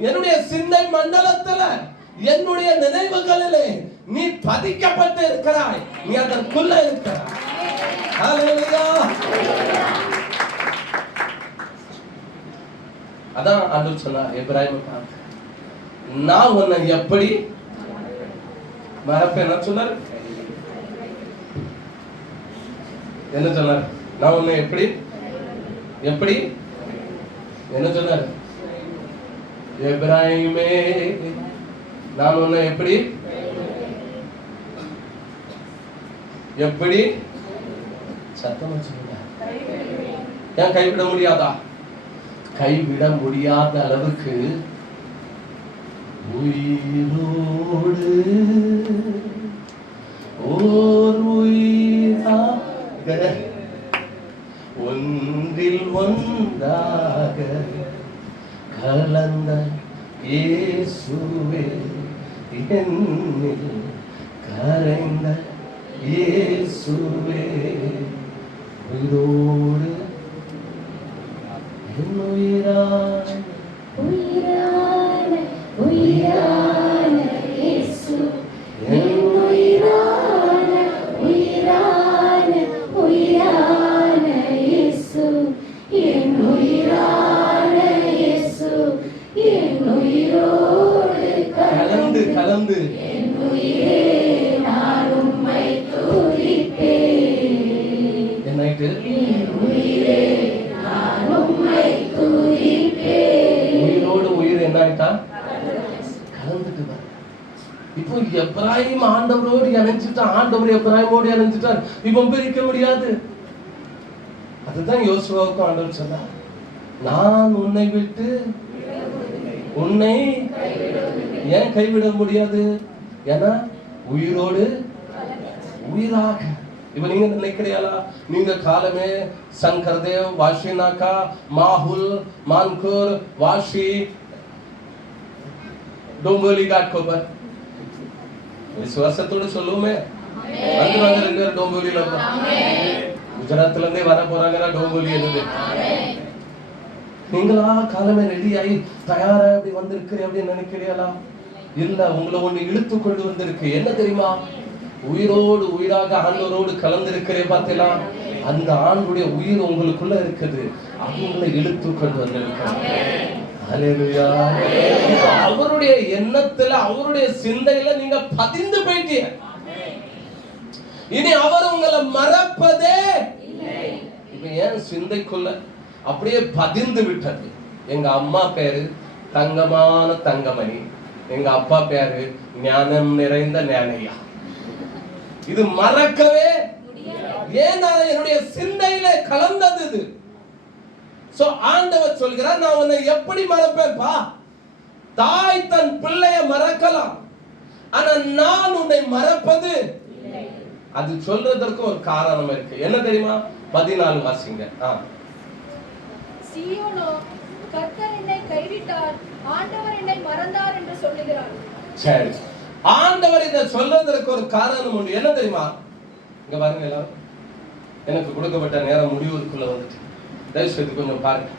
என்னுடைய சிந்தை மண்டலத்துல, என்னுடைய நினைவுகளிலே நீ பதிக்கப்பட்டு இருக்கிறாய். நீ அதற்குள்ள இருக்கிறாய். ஹல்லேலூயா. அதான் ஆண்டவர் சொன்னார் எபிரேயர் பார்த்து, நான் உன்னை எப்படி மறப்பேன் சொன்னார். என்ன சொன்னார்? நான் உன்னை எப்படி எப்படி என்ன சொன்னார்? எபிரேயமே, நான் உன்னை எப்படி எப்படி சத்தமா சொல்லுங்க. ஏன் கைவிட முடியாதா? கைவிட முடியாத அளவுக்கு உயிரோடு ஓர் உயிராக ஒன்றில் ஒன்றாக கலந்த இயேசுவே, என்னில் கரைந்த இயேசுவே, உயிரோடு என் உயிரான உயிரான உயிரான இயேசு, என் உயிரான உயிரான உயிரான இயேசு, என் உயிரான இயேசு, என் உயிரோடு கலந்து கலந்து என் உயிரே நான் உம்மை துதிப்பேன். என்னாயிட்டு? என் உயிரே நான் உம்மை துதிப்பேன். உயிரோடு உயிர் என்னாயிட்டா? கலந்துட்டு வர. இப்போ எப்ராயிம் ஆண்டவரோடு இணைஞ்சிட்டா, ஆண்டவர் எப்ராயிமோடு இணைஞ்சிட்டார். இப்போ பிரிக்க முடியாது. அதுதான் யோசுவாவுக்கும் ஆண்டவர் சொன்னார், நான் உன்னை விட்டு உன்னை ஏன் கைவிட முடியாது? ஏன்னா உயிரோடு உயிராக. இப்ப நீங்க நினைக்கிறீங்களா, நீங்க காலமே சங்கர் தேவ், வாஷி நாக்கா, மாहुल, मानकुर, वाशी, डोंबोली घाट कोपर விசுவாசத்தோடு சொல்லுவோமே. வந்து 2 பேர் டோம்போலில குஜராத்ல இருந்தே வர போறாங்கன்னா டோம்போலி எழுது. நீங்களா காலமே ரெடி ஆகி தயாரா அப்படி வந்திருக்கிறீ அப்படின்னு நினைக்கிறீங்களா? இல்ல, உங்களை ஒண்ணு இழுத்து கொண்டு வந்திருக்கு. என்ன தெரியுமா? உயிரோடு உயிராக ஆண்டவரோடு கலந்திருக்கிறே பார்த்தீங்களா? அந்த ஆண்டுடைய உயிர் உங்களுக்குள்ள இருக்குது. அது உங்களை இழுத்து கொண்டு வந்திருக்கிறார். ஹல்லேலூயா. அவருடைய எண்ணத்துல, அவருடைய சிந்தையில நீங்க பதிந்து போயிட்டீங்க. இனி அவர் உங்களை மறப்பதே இல்லை. இப்ப ஏன் சிந்தைக்குள்ள அப்படியே பதிந்து விட்டது. எங்க அம்மா பேரு தங்கமான தங்கமணி, எங்க அப்பா பேரு ஞானம் நிறைந்த ஞானையா. இது மறக்கவே ஏன்னா என்னுடைய சிந்தையில கலந்தது இது. சோ ஆண்டவர் சொல்கிறார், நான் உன்னை எப்படி மறப்பேன்பா? தாய் தன் பிள்ளைய மறக்கலாம், ஆனா நான் உன்னை மறப்பது இல்லை. அது சொல்றதற்கு ஒரு காரணம் இருக்கு. என்ன தெரியுமா? 14 வாசிங்க. சீயோனோ, கர்த்தர் என்னை கைவிட்டார், ஆண்டவர் என்னை மறந்தார் என்று சொல்லுகிறார். சரி, ஆண்டவர் இதை சொல்றதற்கு ஒரு காரணம் உண்டு. என்ன தெரியுமா? இங்க பாருங்க எல்லாரும், எனக்கு கொடுக்கப்பட்ட நேரம் முடிவுக்குள்ள வந்துட்டு தயவு செய்து கொஞ்சம் பாருங்க,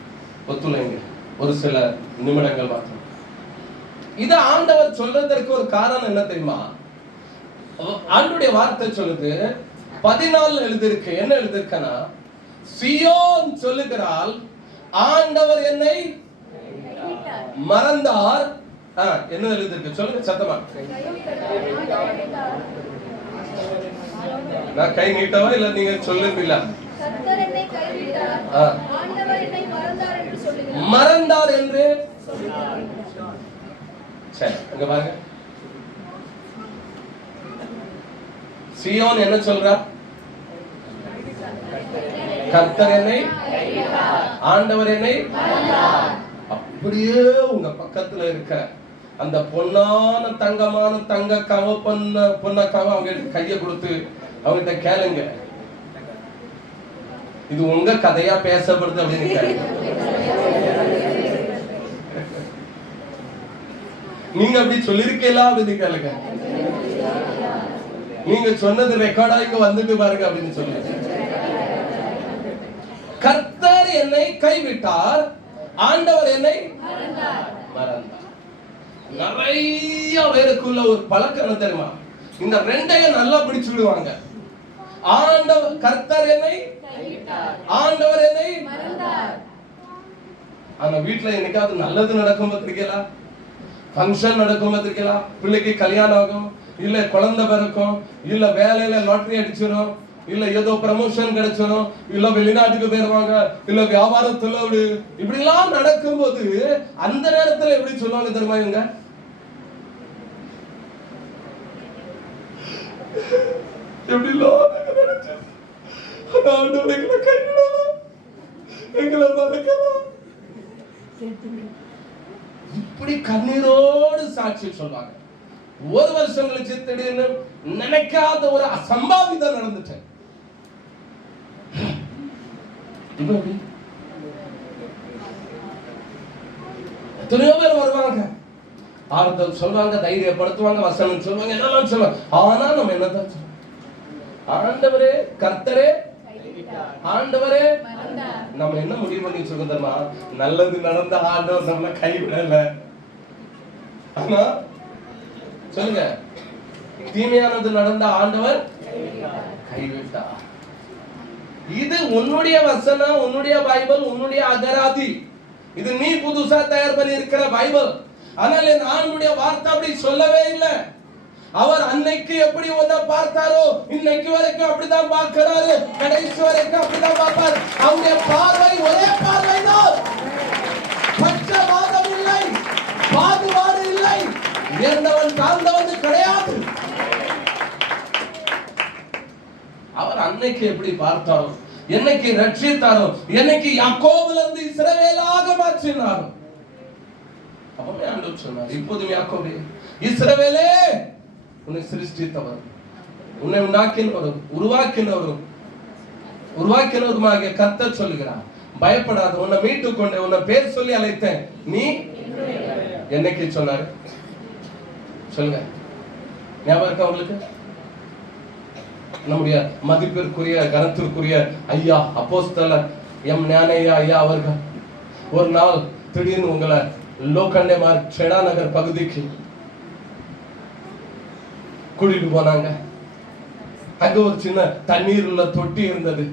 ஒத்துழைங்க ஒரு சில நிமிடங்கள் மாத்திரம். இத ஆண்டவர் சொல்றதற்கு ஒரு காரணம் என்ன தெரியுமா? ஆண்டவருடைய வார்த்தை சொல்லுது, 14 எழுதிருக்கு. என்ன எழுதிருக்கனா? சீயோன் சொல்லுகிறாள், ஆண்டவர் என்னை மறந்தார். என்ன எழுதிருக்கு சொல்லுங்க சத்தமா. நான் கை நீட்டவா இல்ல நீங்க சொல்லுவீங்களா? மறந்தார் என்று சரி அங்க பாருங்க. சீயோன் என்ன சொல்றா? கர்த்தர் என்னை, ஆண்டவர் என்னை. அப்படியே உங்க பக்கத்துல இருக்க அந்த பொன்னான தங்கமான தங்க கவ பொன்னக்காவ அவங்க கைய கொடுத்து அவங்கிட்ட கேளுங்க, இது உங்க கதையா பேசப்படுது அப்படின்னு கேளுங்க. நீங்க அப்படி சொல்லிருக்கீங்களா அப்படின்னு கேளுங்க. நீங்க சொன்னது ரெக்கார்டா இங்க வந்துட்டு பாருங்க அப்படின்னு சொல்லுங்க. கர்த்தர் என்னை கைவிட்டார், ஆண்டவர் என்னை மறந்தார். நிறைய பேருக்குள்ள ஒரு பழக்கம் தெரியுமா? இந்த ரெண்டையும் நல்லா பிடிச்சு விடுவாங்க. ஆண்டவர் கர்த்தர் என்னை, ஆண்டவர் என்னை மறந்தார். அந்த வீட்டுல என்னைக்காவது நல்லது நடக்கும் பார்த்திருக்கீங்களா? ஃபங்க்ஷன் நடக்கும் பார்த்திருக்கீங்களா? பிள்ளைக்கு கல்யாணம் ஆகும், இல்ல குழந்தை பிறக்கும், இல்ல வேலையில லாட்டரி அடிச்சிடும், இல்ல ஏதோ ப்ரமோஷன் கிடைச்சிடும், இல்ல வெளிநாட்டுக்கு போயிருவாங்க, இல்ல வியாபாரத்துல இப்படி எல்லாம் நடக்கும் போது அந்த நேரத்துல எப்படி சொல்லுவாங்க தெரியுமா? இவங்க எப்படி இப்படி கண்ணீரோடு சாட்சி சொல்வாங்க. ஒரு வருஷம் கழிச்சு திடீர்னு நினைக்காத ஒரு அசம்பாவிதம் நடந்துட்டேன். எத்தனையோ பேர் வருவாங்க, ஆறுதல் சொல்வாங்க, தைரியப்படுத்துவாங்க, வசனம் சொல்லுவாங்க, என்னெல்லாம் சொல்லுவாங்க. ஆனா நம்ம என்னதான் சொல்லுவோம்? ஆண்டவரே கர்த்தரே, ஆண்டவரே. நம்ம என்ன முடிவு பண்ணி வச்சிருக்கோம் தெரியுமா? நல்லது நடந்த ஆண்டவர் நம்மள கைவிடல. ஆனா சொல்லுங்க, தீமையானது நடந்த ஆண்டவர் கைவிட்டார். இது உன்னுடைய வசனம், உன்னுடைய பைபிள், உன்னுடைய அகராதி. இது நீ புதுசா தயார் பண்ணி இருக்கிற பைபிள். ஆனால் என் ஆண்டுடைய வார்த்தை அப்படி சொல்லவே இல்லை. அவர் அன்னைக்கு எப்படி உன்னை பார்த்தாரோ இன்னைக்கு வரைக்கும் அப்படிதான் பார்க்கிறாரு, கடைசி வரைக்கும் அப்படிதான் பார்ப்பார். அவருடைய பார்வை ஒரே பார்வை தான். பட்சபாதம் இல்லை, பாகுபாடு இல்லை, உயர்ந்தவன் தாழ்ந்தவன் கிடையாது. அவர் அன்னைக்கு எப்படி பார்த்தாரோ, என்னைக்கு ரட்சித்தாரோ, என்னைக்கு யாக்கோபுல இருந்து இஸ்ரவேலாக மாற்றினாரோ, அவரே ஆண்டவர் சொன்னார், இப்போதும் யாக்கோபே, இஸ்ரவேலே, உன்னை சிருஷ்டித்தவர், உன்னை உண்டாக்கினவரும் உருவாக்கினவருமாகிய கர்த்தர் சொல்லுகிறார், பயப்படாத, உன்னை மீட்டு கொண்டேன், உன்னை பேர் சொல்லி அழைத்தேன், நீ என்னைக்கு சொன்னாரு சொல்லுங்க. ஞாபகம் இருக்கா உங்களுக்கு? நம்முடைய மதிப்பிற்குரிய கனத்திற்குரிய ஐயா அப்போஸ்தலர் எம் ஞானையா ஐயா அவர்கள் ஒரு நாள் திடீர்னு உங்களை லோகண்டே மார்க் செடா நகர் பகுதிக்கு கூட்டிட்டு போனாங்க. அங்க ஒரு சின்ன தண்ணீர் உள்ள தொட்டி இருந்தது.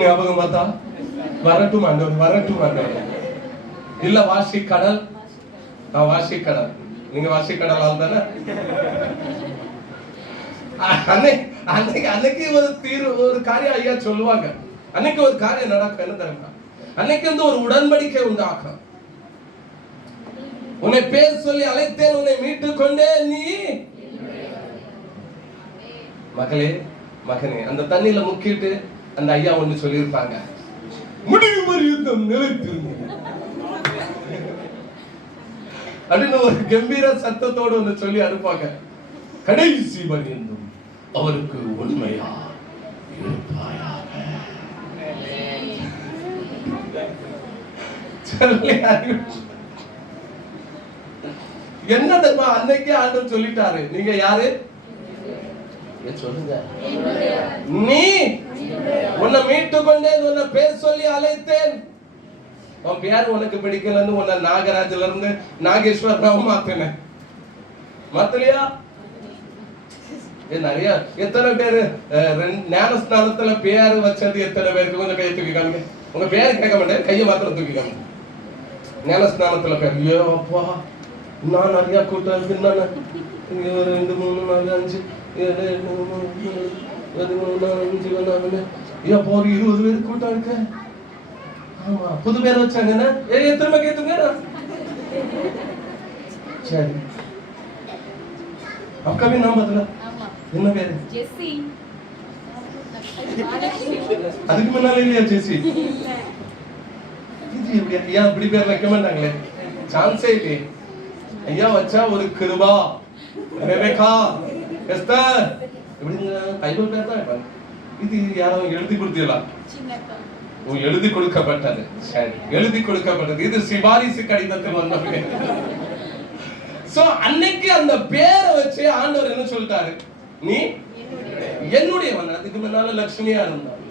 ஞாபகம் பார்த்தா வரட்டும் ஆண்டவர். இல்ல வாசி கடல், நான் வாசி கடல், நீங்க வாசி கடல் ஆள் தானே. அன்னைக்கு ஒரு காரியம் ஐயா சொல்லுவாங்க. அன்னைக்கு ஒரு காரியம் நடக்கும். என்ன தெரியுமா? அன்னைக்கு வந்து ஒரு உடன்படிக்கை உண்டாக்கும். உன்னை பேர் சொல்லி அழைத்தேன், உன்னை மீட்டு கொண்டே, நீ மகளே மகனே. அந்த தண்ணியில முக்கிட்டு அந்த ஐயா ஒண்ணு சொல்லியிருப்பாங்க, முடிவு பரியந்தம் நிலைத்திருந்தேன் அப்படின்னு ஒரு கம்பீர சத்தத்தோடு ஒண்ணு சொல்லி அனுப்பாங்க. கடைசி பரியந்தம் அவருக்கு உண்மையா இருப்பாயாக. என்ன தெரியுமா? அன்னைக்கே ஆண்டவர் சொல்லிட்டாரு, நீங்க யாரு சொல்லுங்க. நீ உன்னை மீட்டு கொண்டேன், உன்னை பேர் சொல்லி அழைத்தேன். உன் பேர் உனக்கு பிடிக்கலன்னு உன்னை நாகராஜ்ல இருந்து நாகேஸ்வர் ராவ் மாத்தினேன். மாத்தலையா? நிறைய எத்தனை பேரு ஞானஸ்நானத்துல பேரு வச்சது எத்தனை பேருக்கு? கொஞ்சம் கையை தூக்கி காமிங்க. உங்க பேரு கேட்க மாட்டேன், கையை மாத்திரம் தூக்கி காமிங்க. ஞானஸ்நானத்துல பேர். ஐயோ அப்பா, நான் நிறைய கூட்டம் இருக்கு. நான் 2 3 4 5 7 8 9 10 அப்போ ஒரு 20 பேர் கூட்டம் இருக்கு. ஆமா, புது பேர் வச்சாங்கன்னா எத்தனை பேர் கேட்டுங்க? சரி, அப்கமிங் நாம பதில என்ன பேரு? ஜெசி. அதுக்கு முன்னால இல்லையா ஜெசி? இது எப்படி ஐயா இப்படி பேர் வைக்க மாட்டாங்களே, சான்ஸே இல்லையே. ஐயா வச்சா ஒரு கிருபா, ரெபேக்கா, எஸ்தர், இப்படிங்க பைபிள் பேர் தான் வைப்பாங்க. இது யாரோ எழுதி கொடுத்தீங்களா? எழுதி கொடுக்கப்பட்டது. சரி, எழுதி கொடுக்கப்பட்டது. இது சிபாரிசு கடிதத்தில் வந்த பேர். சோ அன்னைக்கு அந்த பேரை வச்சு ஆண்டவர் என்ன சொல்லிட்டாரு? நீ என்னுடையவன். அதுக்கு முன்னால லட்சுமியா இருந்தாங்க.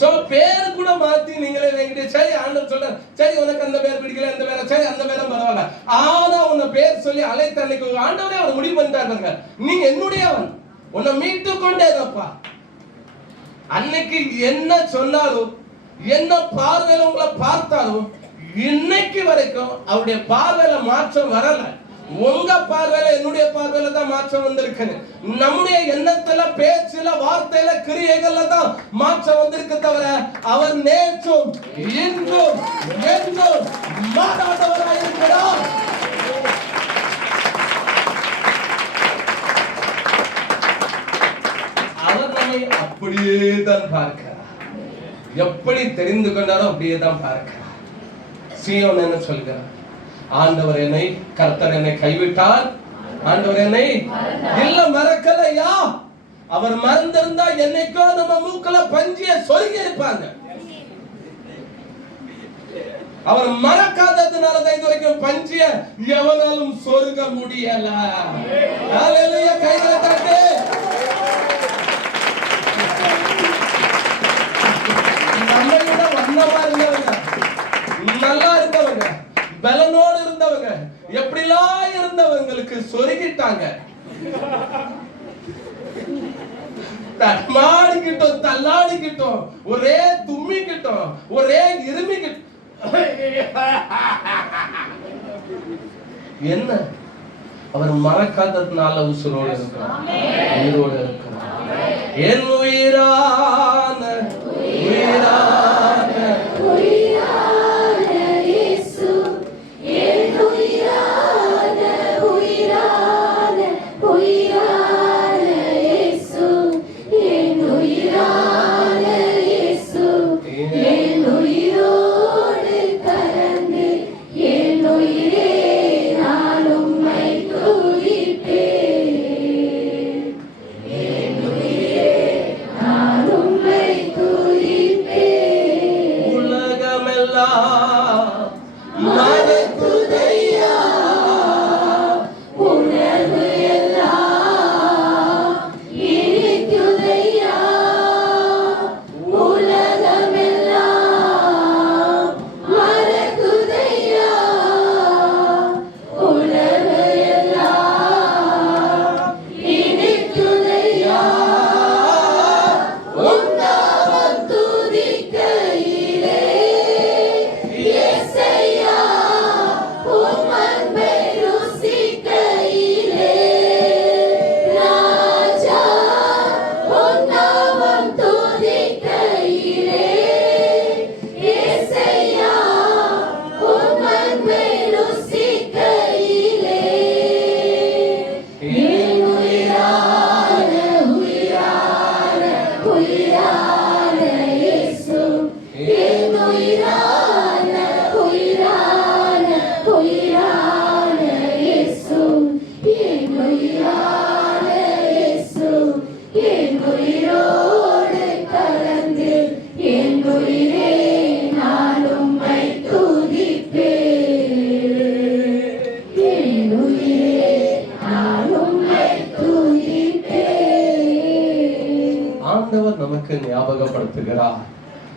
சோ பேரு கூட மாத்தி நீங்களே வைக்கிட்டு, சரி ஆண்டவர் சொல்றாரு, சரி உனக்கு அந்த பேர் பிடிக்கல, அந்த பேரை, சரி அந்த பேரும் பரவாயில்ல, ஆனா உன்னை பேர் சொல்லி அழைத்த அன்னைக்கு ஆண்டவரே அவர் முடிவு பண்ணிட்டாங்க, நீ என்னுடையவன், உன்னை மீட்டு கொண்டேதப்பா. அன்னைக்கு என்ன சொன்னாரோ, என்ன பார்வையில உங்களை பார்த்தாரோ, இன்னைக்கு வரைக்கும் அவருடைய பார்வையில மாற்றம் வரல. உங்க பார்வையில என்னுடைய பார்வையில தான் மாற்றம் வந்திருக்கு. நம்முடைய எண்ணத்துல, பேச்சுல, வார்த்தையில, கிரியைகள்ல தான் மாற்றம் வந்திருக்கு தவிர அவர் நேற்றும் இன்றும் என்றும் மாறாதவராய் இருக்கிறார். அவர் நம்மை அப்படியே தான் பார்க்கிறார். எப்படி தெரிந்து கொண்டாரோ அப்படியே தான் பார்க்கிறார். சீயோன் என்ன சொல்கிறார்? ஆண்டவர் என்னை, கர்த்தர் என்னை கைவிட்டார், ஆண்டவர் என்னை இல்ல மறக்கலையா? அவர் மறந்திருந்தா என்னைக்கோ நம்ம மூக்குல பஞ்சிய சொருகி இருப்பாங்க. அவர் மறக்காததுனால தான் இது வரைக்கும் பஞ்சிய எவனாலும் சொருக முடியல. ஹalleluya, கைகளை தட்டு. நம்ம கூட வண்ணமா இருந்தவங்க, நல்லா இருந்தவங்க, பலனோடு இருந்தவங்க, எப்படிலாம் இருந்தவங்களுக்கு சொருகிட்டாங்க. தமாடிக்கிட்டோம், தள்ளாடிக்கிட்டோம், ஒரே தும்மிக்கிட்டோம், ஒரே இருமிக்கிட்டோம். என்ன? அவர் மறக்காததுனால உசுரோடு இருக்கிறார், உயிரோடு இருக்கிறார். என் உயிரான உயிரான உயிரான இயேசு, என் உயிரான உயிரான உயிரான இயேசு, என் உயிரான இயேசு, என் உயிரோடு கலந்து என் உயிரே நான் உம்மை துதிப்பேன், என் உயிரே நான் உம்மை துதிப்பேன். உலகமெல்லாம் மறக்குதையா, உணர்வு எல்லாம் இனிக்குதையா, உலகமெல்லாம் மறக்குதையா, உணர்வு எல்லாம் இனிக்குதையா, உன் நாமம் துதிக்கையிலே இயேசையா, உம் அன்பை ருசிக்கையிலே ராஜா, உன் நாமம் துதிக்கையிலே இயேசையா, உம் அன்பை ருசிக்கையிலே என் உயிரான உயிரான உயிரான இயேசு, என் உயிரான உயிரான உயிரான இயேசு, என் உயிரான இயேசு, என் உயிரோடு கலந்து என் உயிரே நான் உம்மை துதிப்பேன், என் உயிரே நான் உம்மை துதிப்பேன். ஆண்டவர் நமக்கு ஞாபகப்படுத்துகிறார்.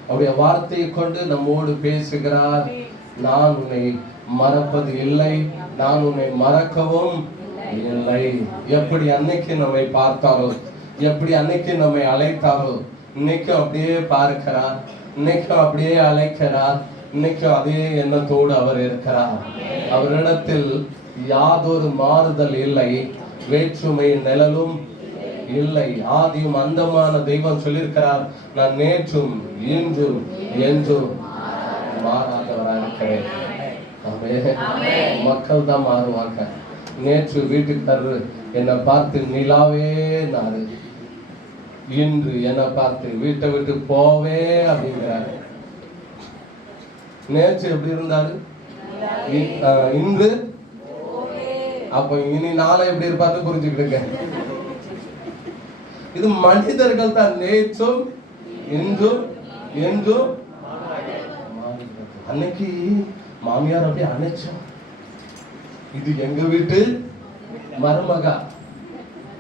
அவருடைய வார்த்தையை கொண்டு நம்மோடு பேசுகிறார். நான் உன்னை மறப்பது இல்லை, நான் உன்னை மறக்கவும் இல்லை. எப்படி அன்னைக்கு நம்மை பார்த்தாரோ, எப்படி அன்னைக்கு நம்மை அழைத்தாரோ, இன்னைக்கும் அப்படியே பார்க்கிறார், இன்னைக்கும் அப்படியே அழைக்கிறார், இன்னைக்கும் அதே எண்ணத்தோடு அவர் இருக்கிறார். அவரிடத்தில் யாதொரு மாறுதல் இல்லை, வேற்றுமை நிழலும் இல்லை. ஆதியும் அந்தமான தெய்வம் சொல்லியிருக்கிறார், நான் நேற்றும் இன்றும் என்றும் மாறாதவரா இருக்கிறேன். மக்கள் தான் மாறுவாங்க. நேற்று வீட்டுக்காரர் என்னை பார்த்து நிலாவே நாரு, இன்று என்னை பார்த்து வீட்டை விட்டு போவே அப்படிங்கிறாரு. நேற்று எப்படி இருந்தாரு, இன்று அப்ப இனி நாளை எப்படி இருப்பாரு புரிஞ்சுக்கிடுங்க. இது மனிதர்கள் தான். நேற்றும் இன்றும் என்றும். அன்னைக்கு மாமியார் அப்படியே அணைச்சா, இது எங்க வீட்டு மருமகா,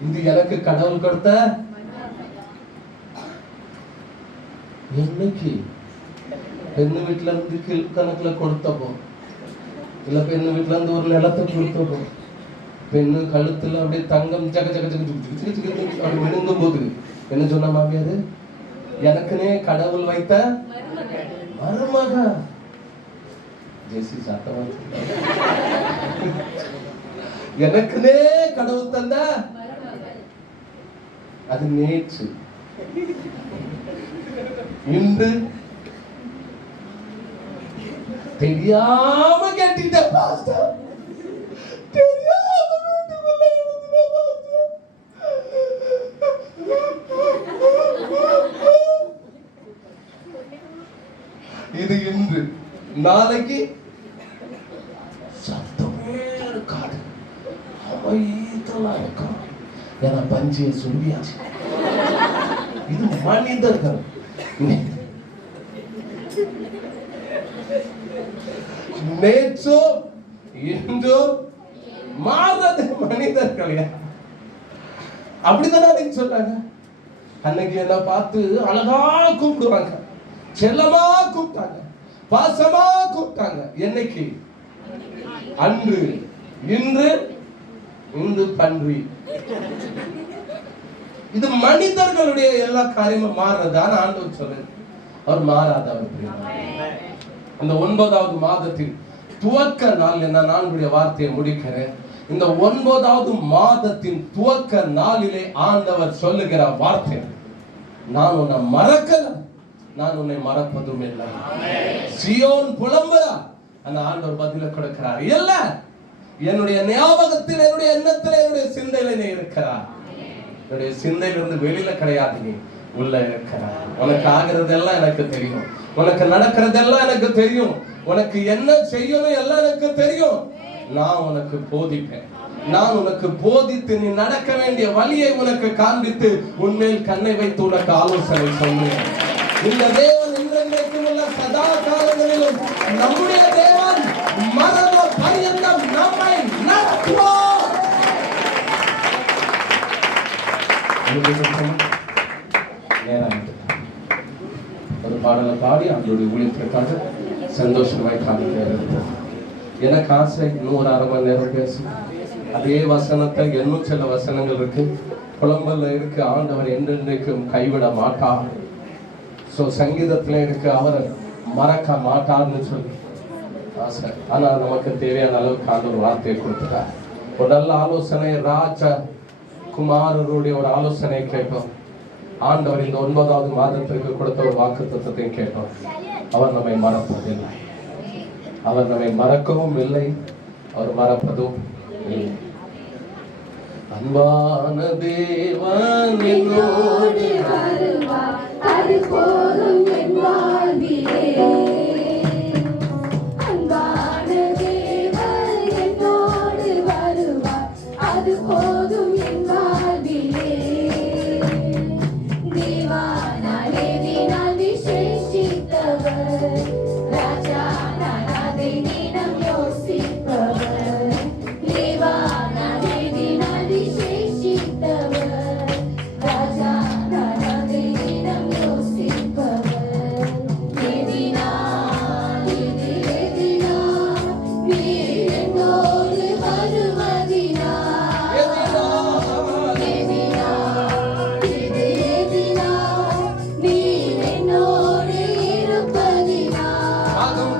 இது எனக்கு கடவுள் கொடுத்த. என்னைக்கு பெண்ணு வீட்டுல இருந்து கணக்குல கொடுத்தப்போ, இல்ல பெண்ணு வீட்டுல இருந்து ஒரு நிலத்தை கொடுத்தப்போ, பெண்ணு கழுத்துல அப்படியே தங்கம் ஜக ஜக ஜக அப்படி மினுங்கும் போது என்ன சொன்ன மாமியாரு, எனக்குனே கடவுள் வைத்த மருமகா. ஜெசி சத்தமா எனக்குனே கடவுள் தந்த. அது நேற்று. இன்று தெரியாம கேட்டீங்க பாஸ்டர், இது இன்று. நாளைக்கு சத்தமே இருக்காது, அமைதலா இருக்கும். ஏன்னா பஞ்சியை சொல்லியாச்சு. இது மனிதர்கள். நேற்றோ இன்றோ மாறது மனிதர்கள். அப்படித்தானே அன்னைக்கு சொன்னாங்க. அன்னைக்கு என்ன பார்த்து அழகா கூப்பிடுவாங்க, செல்லமா கூப்பிட்டாங்க, பாசமா கூப்பிட்டாங்க. என்னைக்கு? அன்று. இன்று இன்று பன்றி. இது மனிதர்களுடைய எல்லா காரியமும் மாறுறதான ஆண்டவர் சொல்றாரு. அவர் மாறாதவர். இந்த 9வது மாதத்தின் துவக்க நாள் என்ன, நான் வார்த்தையை முடிக்கிறேன். இந்த 9வது மாதத்தின் துவக்க நாளிலே ஆண்டவர் சொல்லுகிற வார்த்தை, நான் உன்னை மறக்கல, நான் உன்னை மறப்பதும் இல்லை. சியோன் புலம்புறா, அந்த ஆண்டவர் பதில கொடுக்கிறார். இல்ல, என்னுடைய ஞாபகத்தில், என்னுடைய எண்ணத்தில், என்னுடைய சிந்தையில இருக்கிறார். என்னுடைய சிந்தையிலிருந்து வெளியில கிடையாது, நீ உள்ள இருக்கிறார். உனக்கு ஆகிறதெல்லாம் எனக்கு தெரியும், உனக்கு நடக்கிறதெல்லாம் எனக்கு தெரியும், உனக்கு என்ன செய்யணும் எல்லாம் எனக்கு தெரியும். நான் உனக்கு போதிப்பேன். நான் உனக்கு போதித்து நீ நடக்க வேண்டிய வழியை உனக்கு காண்பித்து உன்மேல் கண்ணை வைத்து உனக்கு ஆலோசனை சொல்லுவேன். இந்த தேவன் இன்றைக்கும் உள்ள சதா காலங்களிலும் நம்முடைய தேவன் மரண பரியந்தம் நம்மை நடத்துவார். ஒரு பாடலை பாடி அவங்களுடைய ஊழியத்திற்காக சந்தோஷமாய் காமிக்க. எனக்கு ஆசை இன்னும் ஒரு அரை மணி நேரம் பேசு. அதே வசனத்தை இன்னும் சில வசனங்கள் இருக்கு, புலம்பல்ல இருக்கு. ஆண்டவர் என்றென்றைக்கும் கைவிட மாட்டார். சங்கீதத்துல இருக்கு, அவர் மறக்க மாட்டார்னு சொல்லி ஆசை. ஆனா நமக்கு தேவையான அளவுக்கு ஆண்டவர் வார்த்தையை கொடுத்துட்டார். ஒரு நல்ல ஆலோசனை, ராஜ குமாரருடைய ஒரு ஆலோசனை கேட்டோம். ஆண்டவர் இந்த 9வது மாதத்திற்கு கொடுத்த ஒரு வாக்குத்தத்தத்தையும் கேட்டோம். அவர் நம்மை மறப்பதில்லை, அவர் நம்மை மறக்கவும் இல்லை, அவர் மறப்பதும் இல்லை. அன்பான தேவன் என்னோடு வருவார், அது போதும் என் வாழ்விலே. அன்பான தேவன் என்னோடு வருவார், அது போதும் என் வாழ்விலே. தேவானால் தேவினால் விசேஷித்தவர், ராஜா நான் அதை தினம் யோசிப்பவர். தேவானால் தேவினால் விசேஷித்தவர், ராஜா நான் அதை தினம் யோசிப்பவர். தேவினால்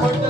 கொண்டு